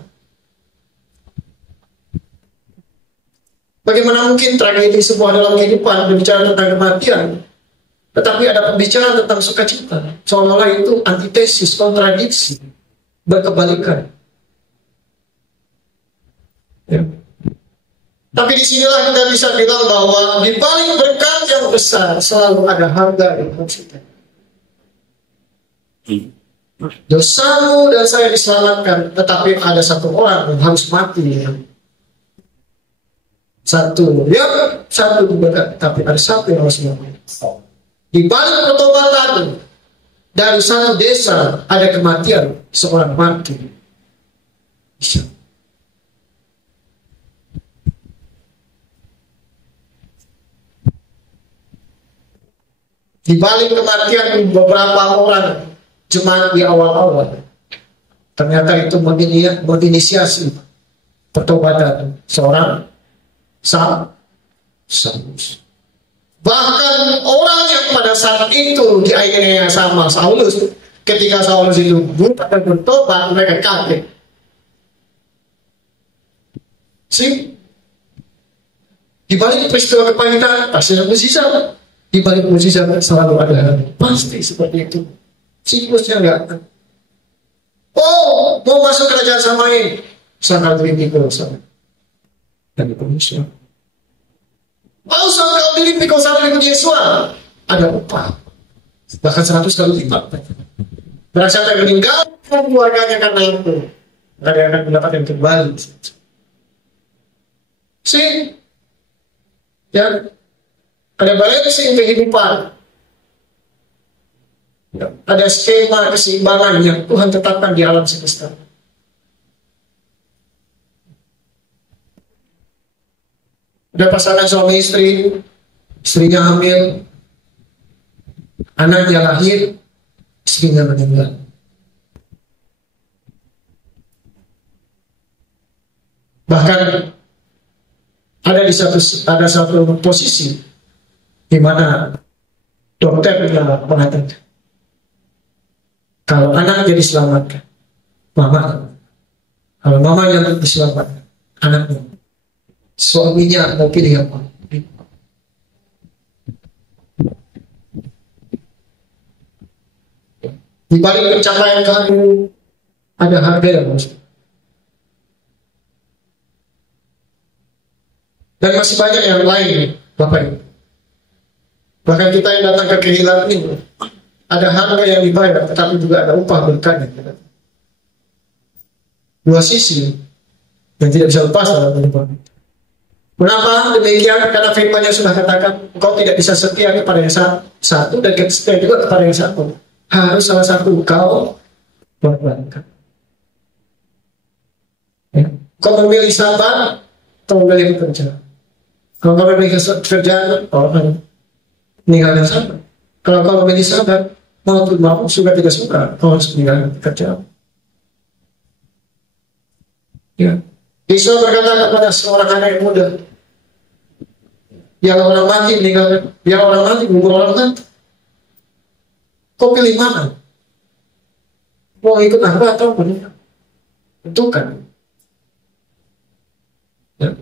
Bagaimana mungkin tragedi sebuah dalam kehidupan berbicara tentang kematian, tetapi ada pembicaraan tentang sukacita, seolah-olah itu antitesis, kontradiksi, berkebalikan. Ya. Tapi disinilah kita bisa bilang bahwa di balik berkat yang besar selalu ada harga yang harus kita. Dosamu dan saya diselamatkan, tetapi ada satu orang yang harus mati. Satu berkat, tapi ada satu yang harus mati. Di balik pertobatan dari satu desa ada kematian seorang mati. Di balik kematian beberapa orang jemaat di awal-awal, ternyata itu menginisiasi pertobatan seorang Saulus. Bahkan orang yang pada saat itu dianiaya sama Saulus, ketika Saulus itu buta dan bertobat, mereka kaget. Di balik peristiwa kepahitan pasti ada mujizat. Di balik mujizat selalu ada pasti seperti itu. Siklusnya enggak. Oh, mau masuk kerajaan sama ini, sangat rindu sama. Dan Yesus. Mau sangat rindu sama dengan Yesus. Ada upah. Bahkan 100 kali lipat. Berasa yang meninggalkan keluarganya karena itu, mereka akan mendapatkan kembali. Ya, ada balansi kehidupan. Ada skema keseimbangan yang Tuhan tetapkan di alam semesta. Ada pasangan suami istri, istrinya hamil, anaknya lahir, istrinya meninggal. Bahkan ada satu posisi di mana dokter mengatakan kalau anaknya diselamatkan, mama. Kalau mama yang diselamatkan, anaknya. Suaminya mau pilih apa? Di balik pencapaian kamu ada harga yang harus. Dan masih banyak yang lain, Bapak Ibu. Bahkan kita yang datang ke kehilangan ini, ada harga yang dibayar, tetapi juga ada upah berkatnya. Dua sisi yang tidak bisa lepas dalam kehidupan. Kenapa demikian? Karena firman-Nya sudah katakan, engkau tidak bisa setia kepada yang satu dan setia juga kepada yang satu. Harus salah satu engkau korbankan. Ya. Kau memilih sabar, atau memilih bekerja. Kalau kau memilih kerjaan, kau akan meninggalkan sabar. Kalau kau memilih sabar, mau suka tidak suka, kau harus meninggalkan pekerjaan. Ya. Yesus berkata kepada seorang anak yang muda, yang orang mati meninggalkan, yang orang mati mengumpul orang mati. Kau pilih mana? Mau ikut apa atau meninggal? Tentukan. Ya.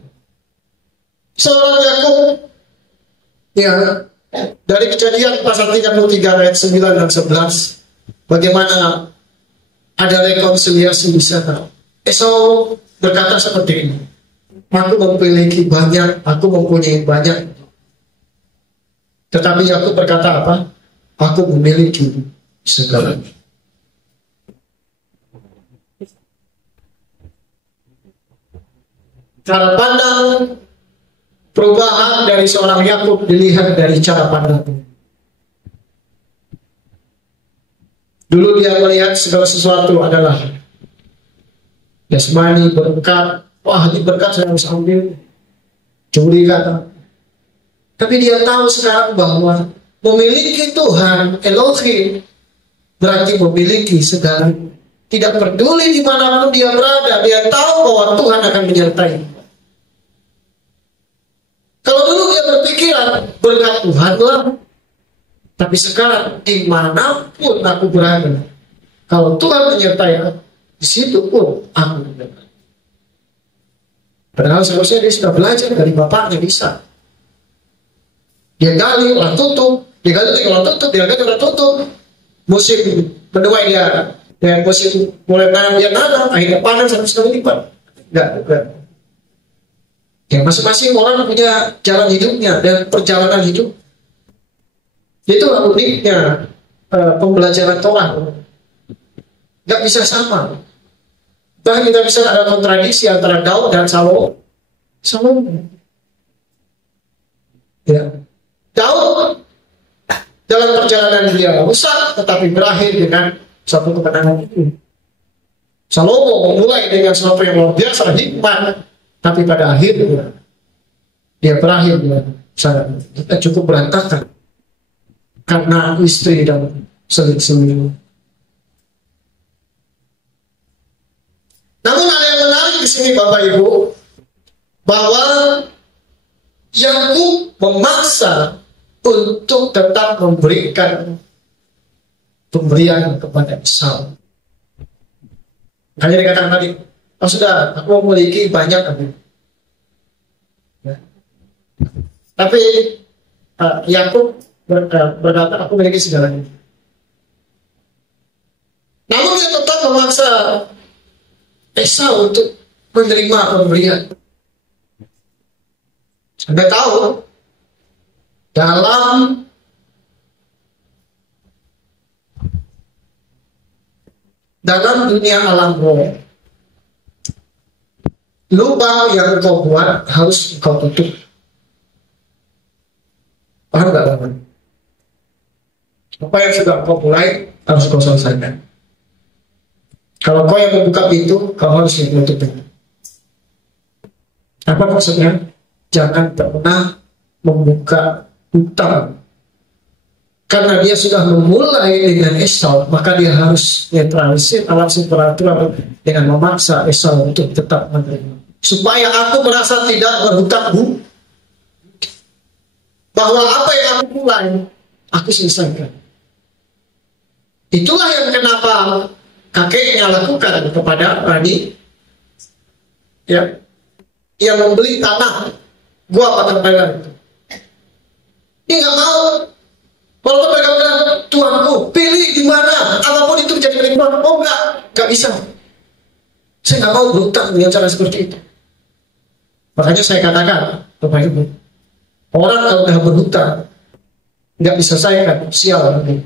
Seorang Yakub, ya, dari Kejadian pasal 33 ayat 9 dan 11, bagaimana ada rekonsiliasi di sana. Esau berkata seperti ini, aku memiliki banyak, aku mempunyai banyak. Tetapi aku berkata apa? Aku memiliki segalanya. Cara pandang perubahan dari seorang Yakub dilihat dari cara pandangnya. Dulu dia melihat segala sesuatu adalah jasmani, berkat. Wah, ini berkat saya harus ambil. Curi kata. Tapi dia tahu sekarang bahwa memiliki Tuhan, Elohim, berarti memiliki segalanya. Tidak peduli dimanapun dia berada, dia tahu bahwa Tuhan akan menyertai. Kalau dulu dia berpikiran, berkat Tuhanlah. Tapi sekarang, dimanapun aku berada, kalau Tuhan menyertai aku, di situ pun aku menyertai. Padahal seharusnya dia sudah belajar dari bapaknya bisa. Dia gali, orang tutup. Dia gali, orang tutup. Dia gali, orang tutup. Musim menuai dia. Dan musim mulai nanam, dia nanam. Akhirnya panen 1,5 kali lipat. Enggak. Ya, masing-masing orang punya jalan hidupnya dan perjalanan hidup. Itu uniknya pembelajaran Torah. Enggak bisa sama. Bahkan kita bisa ada kontradiksi antara Daud dan Salomo. Ya. Daud dalam perjalanan dia rusak, tetapi berakhir dengan suatu kemenangan itu. Salomo memulai dengan sesuatu yang luar biasa, hikmat, tapi pada akhirnya dia berakhir dengan sangat cukup berantakan karena istri dan selit-selit. Namun ada yang menarik di sini Bapak Ibu, bahwa Yakub memaksa untuk tetap memberikan pemberian kepada Esau. Hanya dikatakan tadi, oh sudah, aku memiliki banyak. Ya. Tapi Yakub berkata, aku memiliki segalanya. Namun dia tetap memaksa Esau untuk menerima pemberian. Anda tahu, dalam dunia alam roh, lubang yang kau buat harus kau tutup. Paham gak Bapak? Apa yang sudah kau mulai harus kau selesaikan. Kalau kau yang membuka pintu, kau harus yang menutup pintu. Apa maksudnya? Jangan pernah membuka hutang. Karena dia sudah memulai dengan Esau, maka dia harus netralisir alam supranatural dengan memaksa Esau untuk tetap menerima. Supaya aku merasa tidak berhutang budi, bahwa apa yang aku mulai, aku selesaikan. Itulah yang kenapa kakeknya lakukan kepada Rani. Ya, ia membeli tanah gua Patung Pegang itu. Dia nggak mau. Walaupun mereka bilang, Tuanku, pilih di mana, apapun itu jadi milik Tuhan. Oh nggak bisa. Saya nggak mau berhutang dengan cara seperti itu. Makanya saya katakan, Bapak Ibu, orang kalau sudah berhutang, nggak bisa saya kan, sial nanti.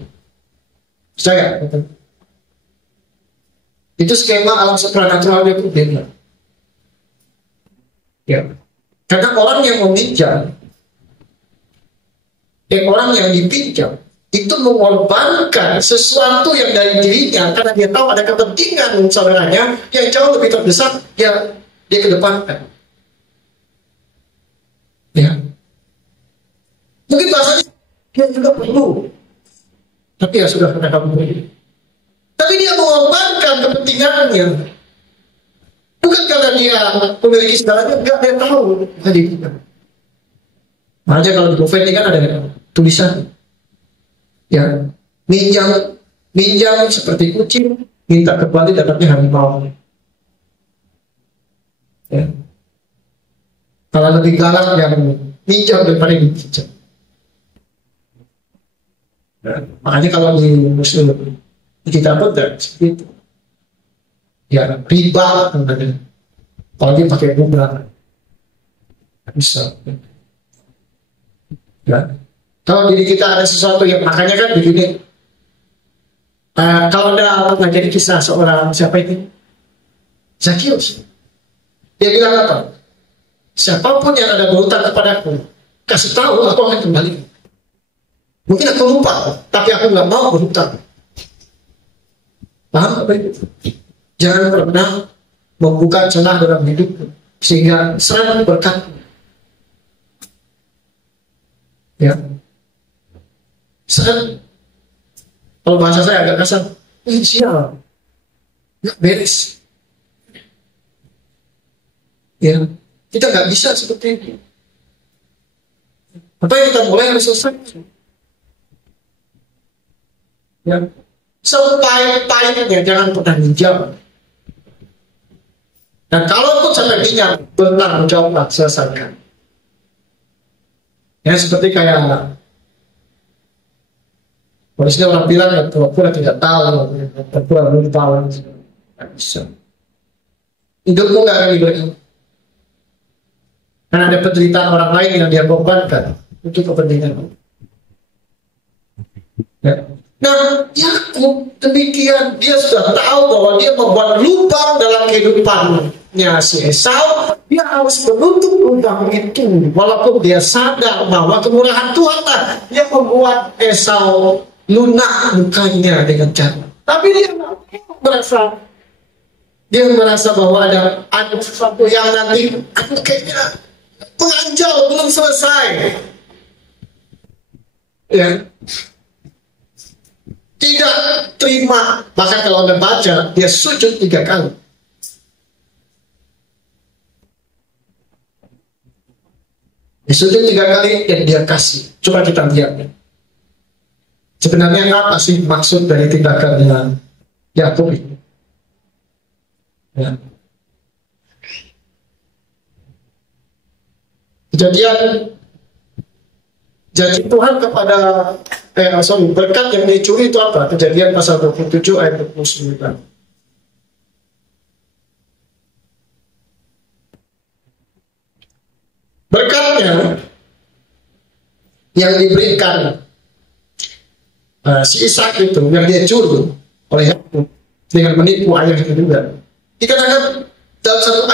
Saya, betul. Itu skema alam supranatural itu beda. Ya. Karena orang yang meminjam, orang yang dipinjam itu mengorbankan sesuatu yang dari dirinya karena dia tahu ada kepentingan saudaranya yang jauh lebih terbesar yang dia kedepankan. Ya, mungkin bahasanya dia juga perlu, tapi ya sudah pernah kamu beri. Tapi dia mengorbankan kepentingannya, bukan karena dia memiliki segalanya, enggak, dia tahu tadi. Makanya kalau di GoFund ini kan ada tulisan, ya, minjam seperti kucing, minta kembali datangnya harimau. Ya. Kalau lebih galak yang minjam daripada dipinjam. Ya. Makanya kalau di Muslim kita pun seperti itu. Ya, riba, apalagi pakai bunga, bisa. Ya. Kalau diri kita ada sesuatu yang makanya kan begini. Kalau ada jadi kisah seorang siapa ini, Zakius, dia bilang apa? Siapapun yang ada berhutang kepadaku, kasih tahu aku akan kembali. Mungkin aku lupa, tapi aku nggak mau berhutang. Paham apa itu? Jangan pernah membuka celah dalam hidup sehingga selalu berkat. Ya. Kalau bahasa saya agak kasar, sial, nggak beres. Ya, kita nggak bisa seperti itu. Apa yang kita mulai harus selesai. Ya, sepahit-pahitnya jangan pernah minjam. Dan kalaupun sampai minjam, benar menjawab, selesaikan. Ya, seperti kayak polisi orang bilang ya pura-pura tidak tahu, pura-pura lupa, nggak bisa. Hidupmu nggak akan diberi. Karena ada penderitaan orang lain yang dia korbankan untuk kepentingan. Ya. Nah, Yakub demikian, dia sudah tahu bahwa dia membuat lubang dalam kehidupannya si Esau. Dia harus menutup lubang itu, walaupun dia sadar bahwa kemurahan Tuhan lah yang membuat Esau lunak mukanya dengan cara. Tapi dia merasa bahwa ada sesuatu yang nanti kayaknya menganjal belum selesai. Ya. Tidak terima, bahkan kalau Anda baca, dia sujud 3 kali. Dia sujud 3 kali dan dia kasih. Coba kita lihat. Sebenarnya apa sih maksud dari tindakannya Yakub itu? Ya. Janji Tuhan kepada berkat yang dicuri itu apa? Kejadian pasal 27 ayat 29. Berkatnya yang diberikan si Ishak itu yang dia curi oleh Yakub dengan menipu ayahnya juga. Dikatakan dalam satu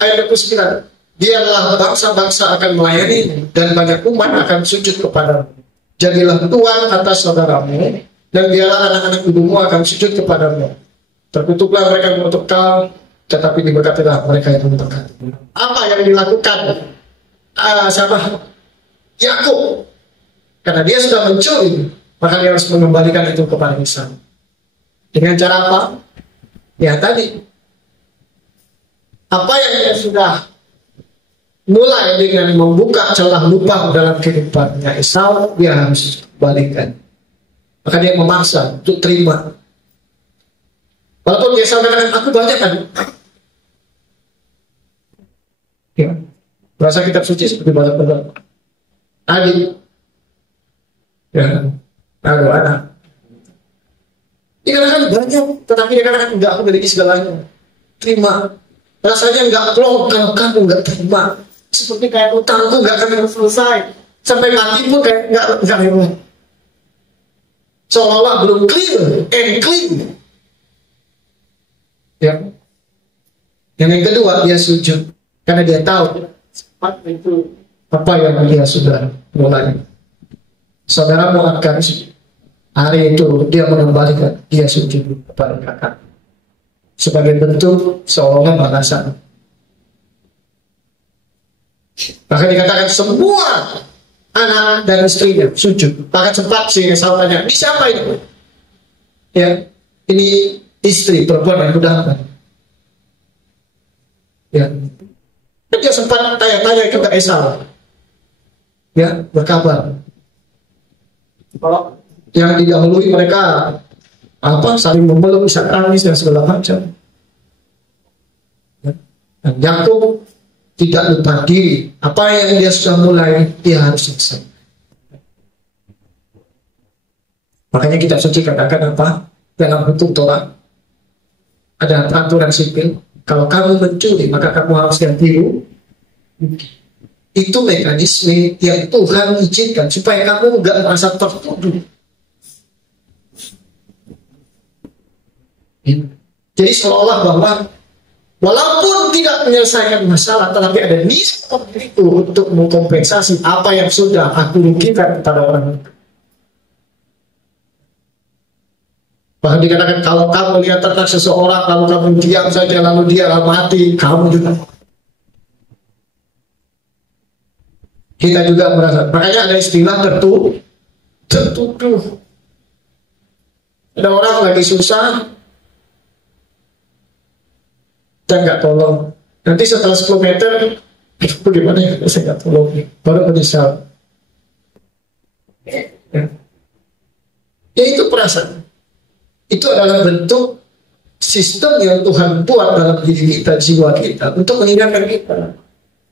ayat 29, biarlah bangsa-bangsa akan melayani dan banyak umat akan sujud kepadamu. Jadilah tuan atas saudaramu dan biarlah anak-anak ibumu akan sujud kepadamu. Terkutuklah mereka mengutuk kau, tetapi diberkatilah mereka yang memberkati. Apa yang dilakukan sama Yakub? Karena dia sudah mencuri, maka dia harus mengembalikan itu kepada Ishak. Dengan cara apa? Ya tadi, apa yang dia sudah mulai dengan membuka celah lubang dalam kehidupannya Esau, dia harus kembalikan. Maka dia memaksa untuk terima. Walaupun dia sampaikan, aku banyak kan. Ya. Berasa kitab suci seperti banyak-banyak. Adik. Ya. Lalu anak. Dikatakan banyak, tetapi dikatakan enggak, aku memiliki segalanya. Terima. Rasanya enggak plong kalau kamu enggak terima. Seperti kayak utangku nggak akan selesai sampai mati pun kayak nggak lewat. Seolah-olah belum clear and clean. Ya. Yang kedua dia sujud karena dia tahu itu apa yang dia sudah mulai. Saudara mau akan hari itu dia mengembalikan, dia sujud kepada kakak sebagai bentuk seolah balasan. Bahkan dikatakan semua anak dan istrinya sujud. Bahkan sempat si Esau tanya, ini siapa ini? Ya, ini istri perempuan yang udah. Ya, dia sempat tanya-tanya ke Esau. Ya, berkabar. Kalau yang didahului mereka saling memeluk, bisa nangis dan segala macam. Ya. Dan Yakub tidak lupa diri. Apa yang dia sudah mulai, dia harus selesai. Makanya kita suci katakan apa? Dalam hukum Torah ada peraturan sipil. Kalau kamu mencuri, maka kamu harus ganti rugi. Itu mekanisme yang Tuhan izinkan supaya kamu nggak merasa tertuduh. Jadi seolah-olah bahwa walaupun tidak menyelesaikan masalah, tetapi ada niat itu untuk mengkompensasi apa yang sudah aku rugikan kepada orang. Bahkan dikatakan kalau kamu lihat ternak seseorang, kalau kamu diam saja lalu dia mati, kamu juga. Kita juga merasa, makanya ada istilah tertuduh. Ada orang lagi susah, dan nggak tolong. Nanti setelah 10 meter, bagaimana ya saya nggak tolong, baru menyesal. Ya itu perasaan. Itu adalah bentuk sistem yang Tuhan buat dalam diri kita, jiwa kita, untuk mengingatkan kita.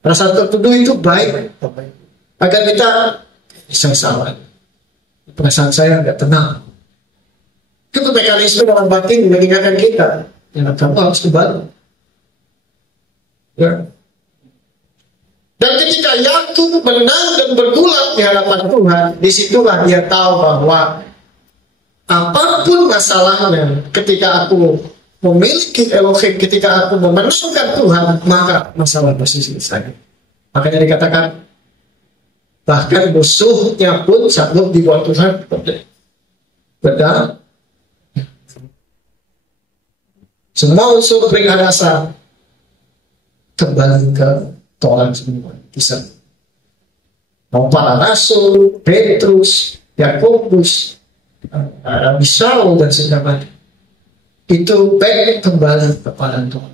Rasa tertuduh itu baik, agar kita bisa salah. Perasaan saya nggak tenang. Itu mekanisme dalam batin mengingatkan kita, yang kamu harus kembali. Ya. Dan ketika Yakub menang dan bergulat di hadapan Tuhan, disitulah dia tahu bahwa apapun masalahnya, ketika aku memiliki Elohim, ketika aku memenangkan Tuhan, maka masalah pasti selesai. Makanya dikatakan, bahkan musuhnya pun sanggup dibuat Tuhan berdamai. Semua unsur berasa kembali ke Tuhan semua. Kisah para rasul, Petrus, Yakobus, Saul dan segala itu baik kembali kepada Tuhan.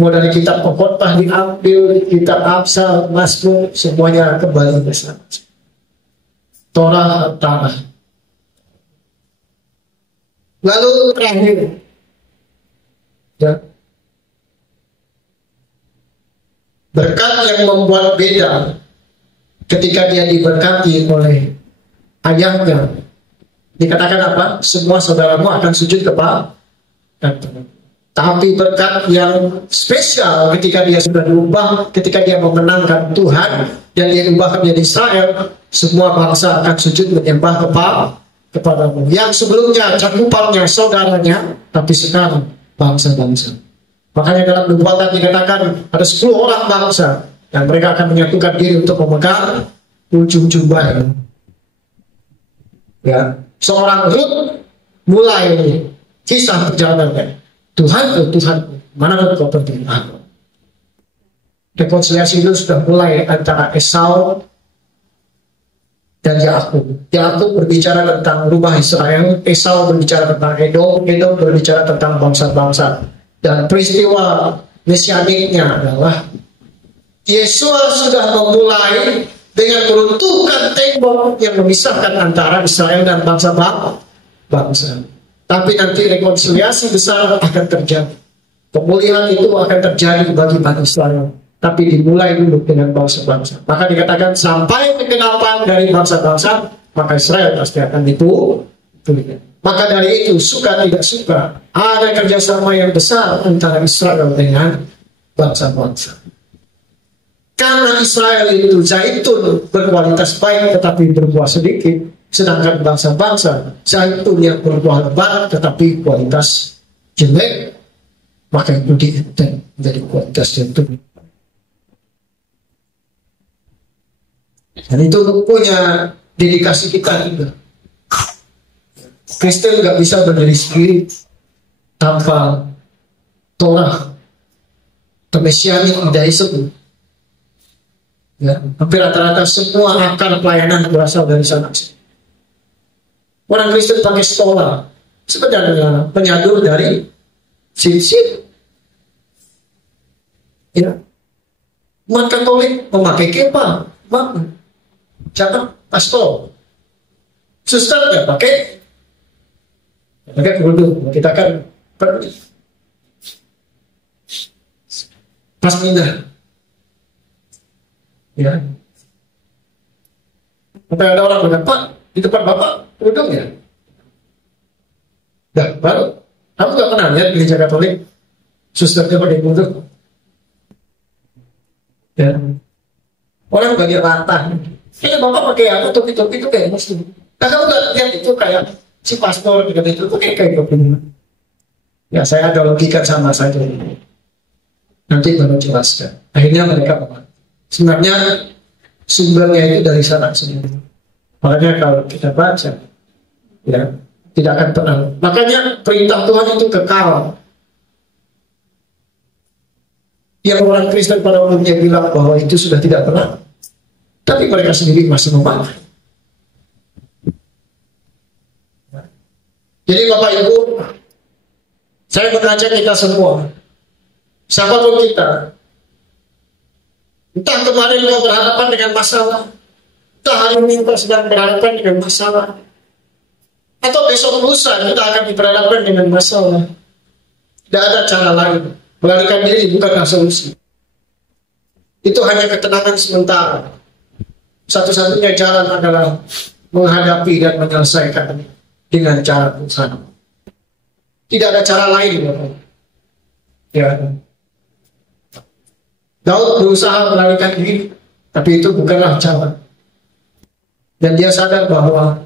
Mulai dari kitab Pengkhotbah diambil, kitab Amsal, Mazmur, semuanya kembali ke sana. Torah tanah. Lalu terakhir, ya, berkat yang membuat beda ketika dia diberkati oleh ayahnya. Dikatakan apa? Semua saudaramu akan sujud kepada. Tapi berkat yang spesial ketika dia sudah diubah, ketika dia memenangkan Tuhan dan dia diubah menjadi Israel, semua bangsa akan sujud menyembah kepadamu. Yang sebelumnya cakupannya saudaranya, tapi sekarang bangsa-bangsa. Makanya dalam nubuatan dikatakan ada 10 orang bangsa dan mereka akan menyatukan diri untuk memegang ujung jubah. Ya, seorang Rut mulai kisah perjalanannya. Tuhan, mana kau pergi? Rekonsiliasi itu sudah mulai antara Esau dan Yakub. Yakub berbicara tentang rumah Israel, Esau berbicara tentang Edom, Edom berbicara tentang bangsa-bangsa. Dan peristiwa mesianiknya adalah Yesus sudah memulai dengan meruntuhkan tembok yang memisahkan antara Israel dan bangsa-bangsa. Tapi nanti rekonsiliasi besar akan terjadi. Pemulihan itu akan terjadi bagi bangsa Israel. Tapi dimulai dulu dengan bangsa-bangsa. Maka dikatakan sampai kegenapan dari bangsa-bangsa, maka Israel pasti akan dipulihkan. Maka dari itu, suka tidak suka, ada kerjasama yang besar antara Israel dengan bangsa-bangsa. Karena Israel itu zaitun berkualitas baik tetapi berbuah sedikit, sedangkan bangsa-bangsa zaitun yang berbuah lebat tetapi kualitas jelek, maka itu menjadi kualitas zaitun. Dan itu punya dedikasi kita juga. Kristen nggak bisa berdiri sendiri tanpa Torah, Messianic Judaism. Ya, hampir rata-rata semua akar pelayanan berasal dari sana. Orang Kristen pakai stola, sebenarnya penyadur dari sin. Ya, umat Katolik memakai kepa, jangan pastol. Suster ya pakai kerudung. Kita kan pasmina. Ya. Sampai ada orang bilang, Pak, di tempat Bapak kerudung ya? Dah, baru. Kamu gak pernah lihat gereja Katolik susternya pakai kerudung? Ya. Orang bagi rata. Kayaknya Bapak pakai apa? Topi-topi itu kayak muslim. Nah, kamu gak lihat itu kayak si pastor dengan itu pakai kayak topi. Ya, saya ada logika sama saja. Nanti baru jelaskan. Akhirnya mereka sebenarnya sumbernya itu dari sana sendiri. Makanya kalau kita baca, ya tidak akan pernah. Makanya perintah Tuhan itu kekal. Yang orang Kristen pada umumnya bilang bahwa itu sudah tidak pernah, tapi mereka sendiri masih memakai. Jadi Bapak Ibu, saya mengajak kita semua, siapapun kita, entah kemarin kau berhadapan dengan masalah, entah hari ini kau sedang berhadapan dengan masalah, atau besok lusa kita akan berhadapan dengan masalah. Tidak ada cara lain. Melarikan diri bukanlah solusi. Itu hanya ketenangan sementara. Satu-satunya jalan adalah menghadapi dan menyelesaikan dengan cara Tuhan. Tidak ada cara lain. Ya. Daud berusaha melarikan diri, tapi itu bukanlah cara. Dan dia sadar bahwa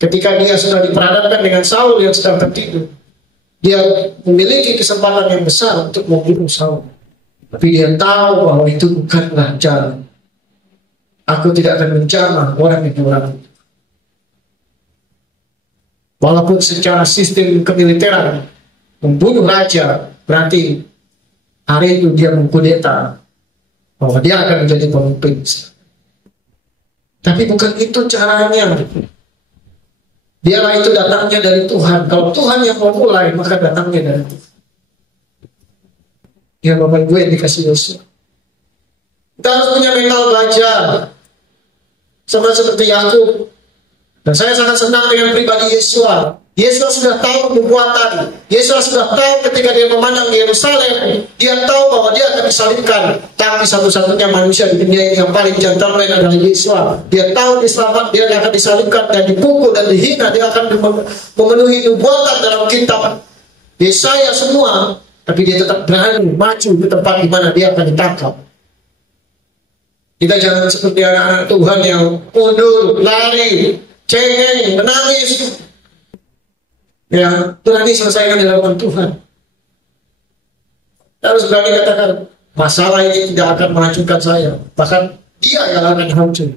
ketika dia sudah diperhadapkan dengan Saul yang sedang tertidur, dia memiliki kesempatan yang besar untuk membunuh Saul. Tapi dia tahu bahwa itu bukanlah jalan. Aku tidak akan menjamah orang yang curang. Walaupun secara sistem kemiliteran membunuh raja, berarti hari itu dia mengkudeta, bahwa dia akan menjadi pemimpin. Tapi bukan itu caranya. Biarlah itu datangnya dari Tuhan. Kalau Tuhan yang mau mulai, maka datangnya dari Tuhan. Ya Bapak Ibu yang dikasih Yesus. Kita harus punya mental belajar. Sama seperti Yakub. Dan saya sangat senang dengan pribadi Yesua. Yesua sudah tahu kekuatan. Yesua sudah tahu ketika dia memandang di Yerusalem, dia tahu bahwa dia akan disalibkan. Tapi satu-satunya manusia di dunia ini yang paling gentleman adalah Yesua. Dia tahu dia akan disalibkan dan dipukul dan dihina. Dia akan memenuhi nubuatan dalam kitab Yesaya semua. Tapi dia tetap berani maju ke tempat di mana dia akan ditangkap. Kita jangan seperti anak-anak Tuhan yang mundur, lari, cengeng, menangis. Ya, berani selesaikan di hadapan Tuhan. Harus berani katakan, masalah ini tidak akan menghancurkan saya. Bahkan dia yang akan hancur.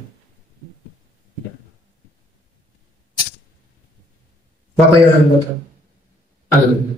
Bapak yang akan berkata, Haleluya.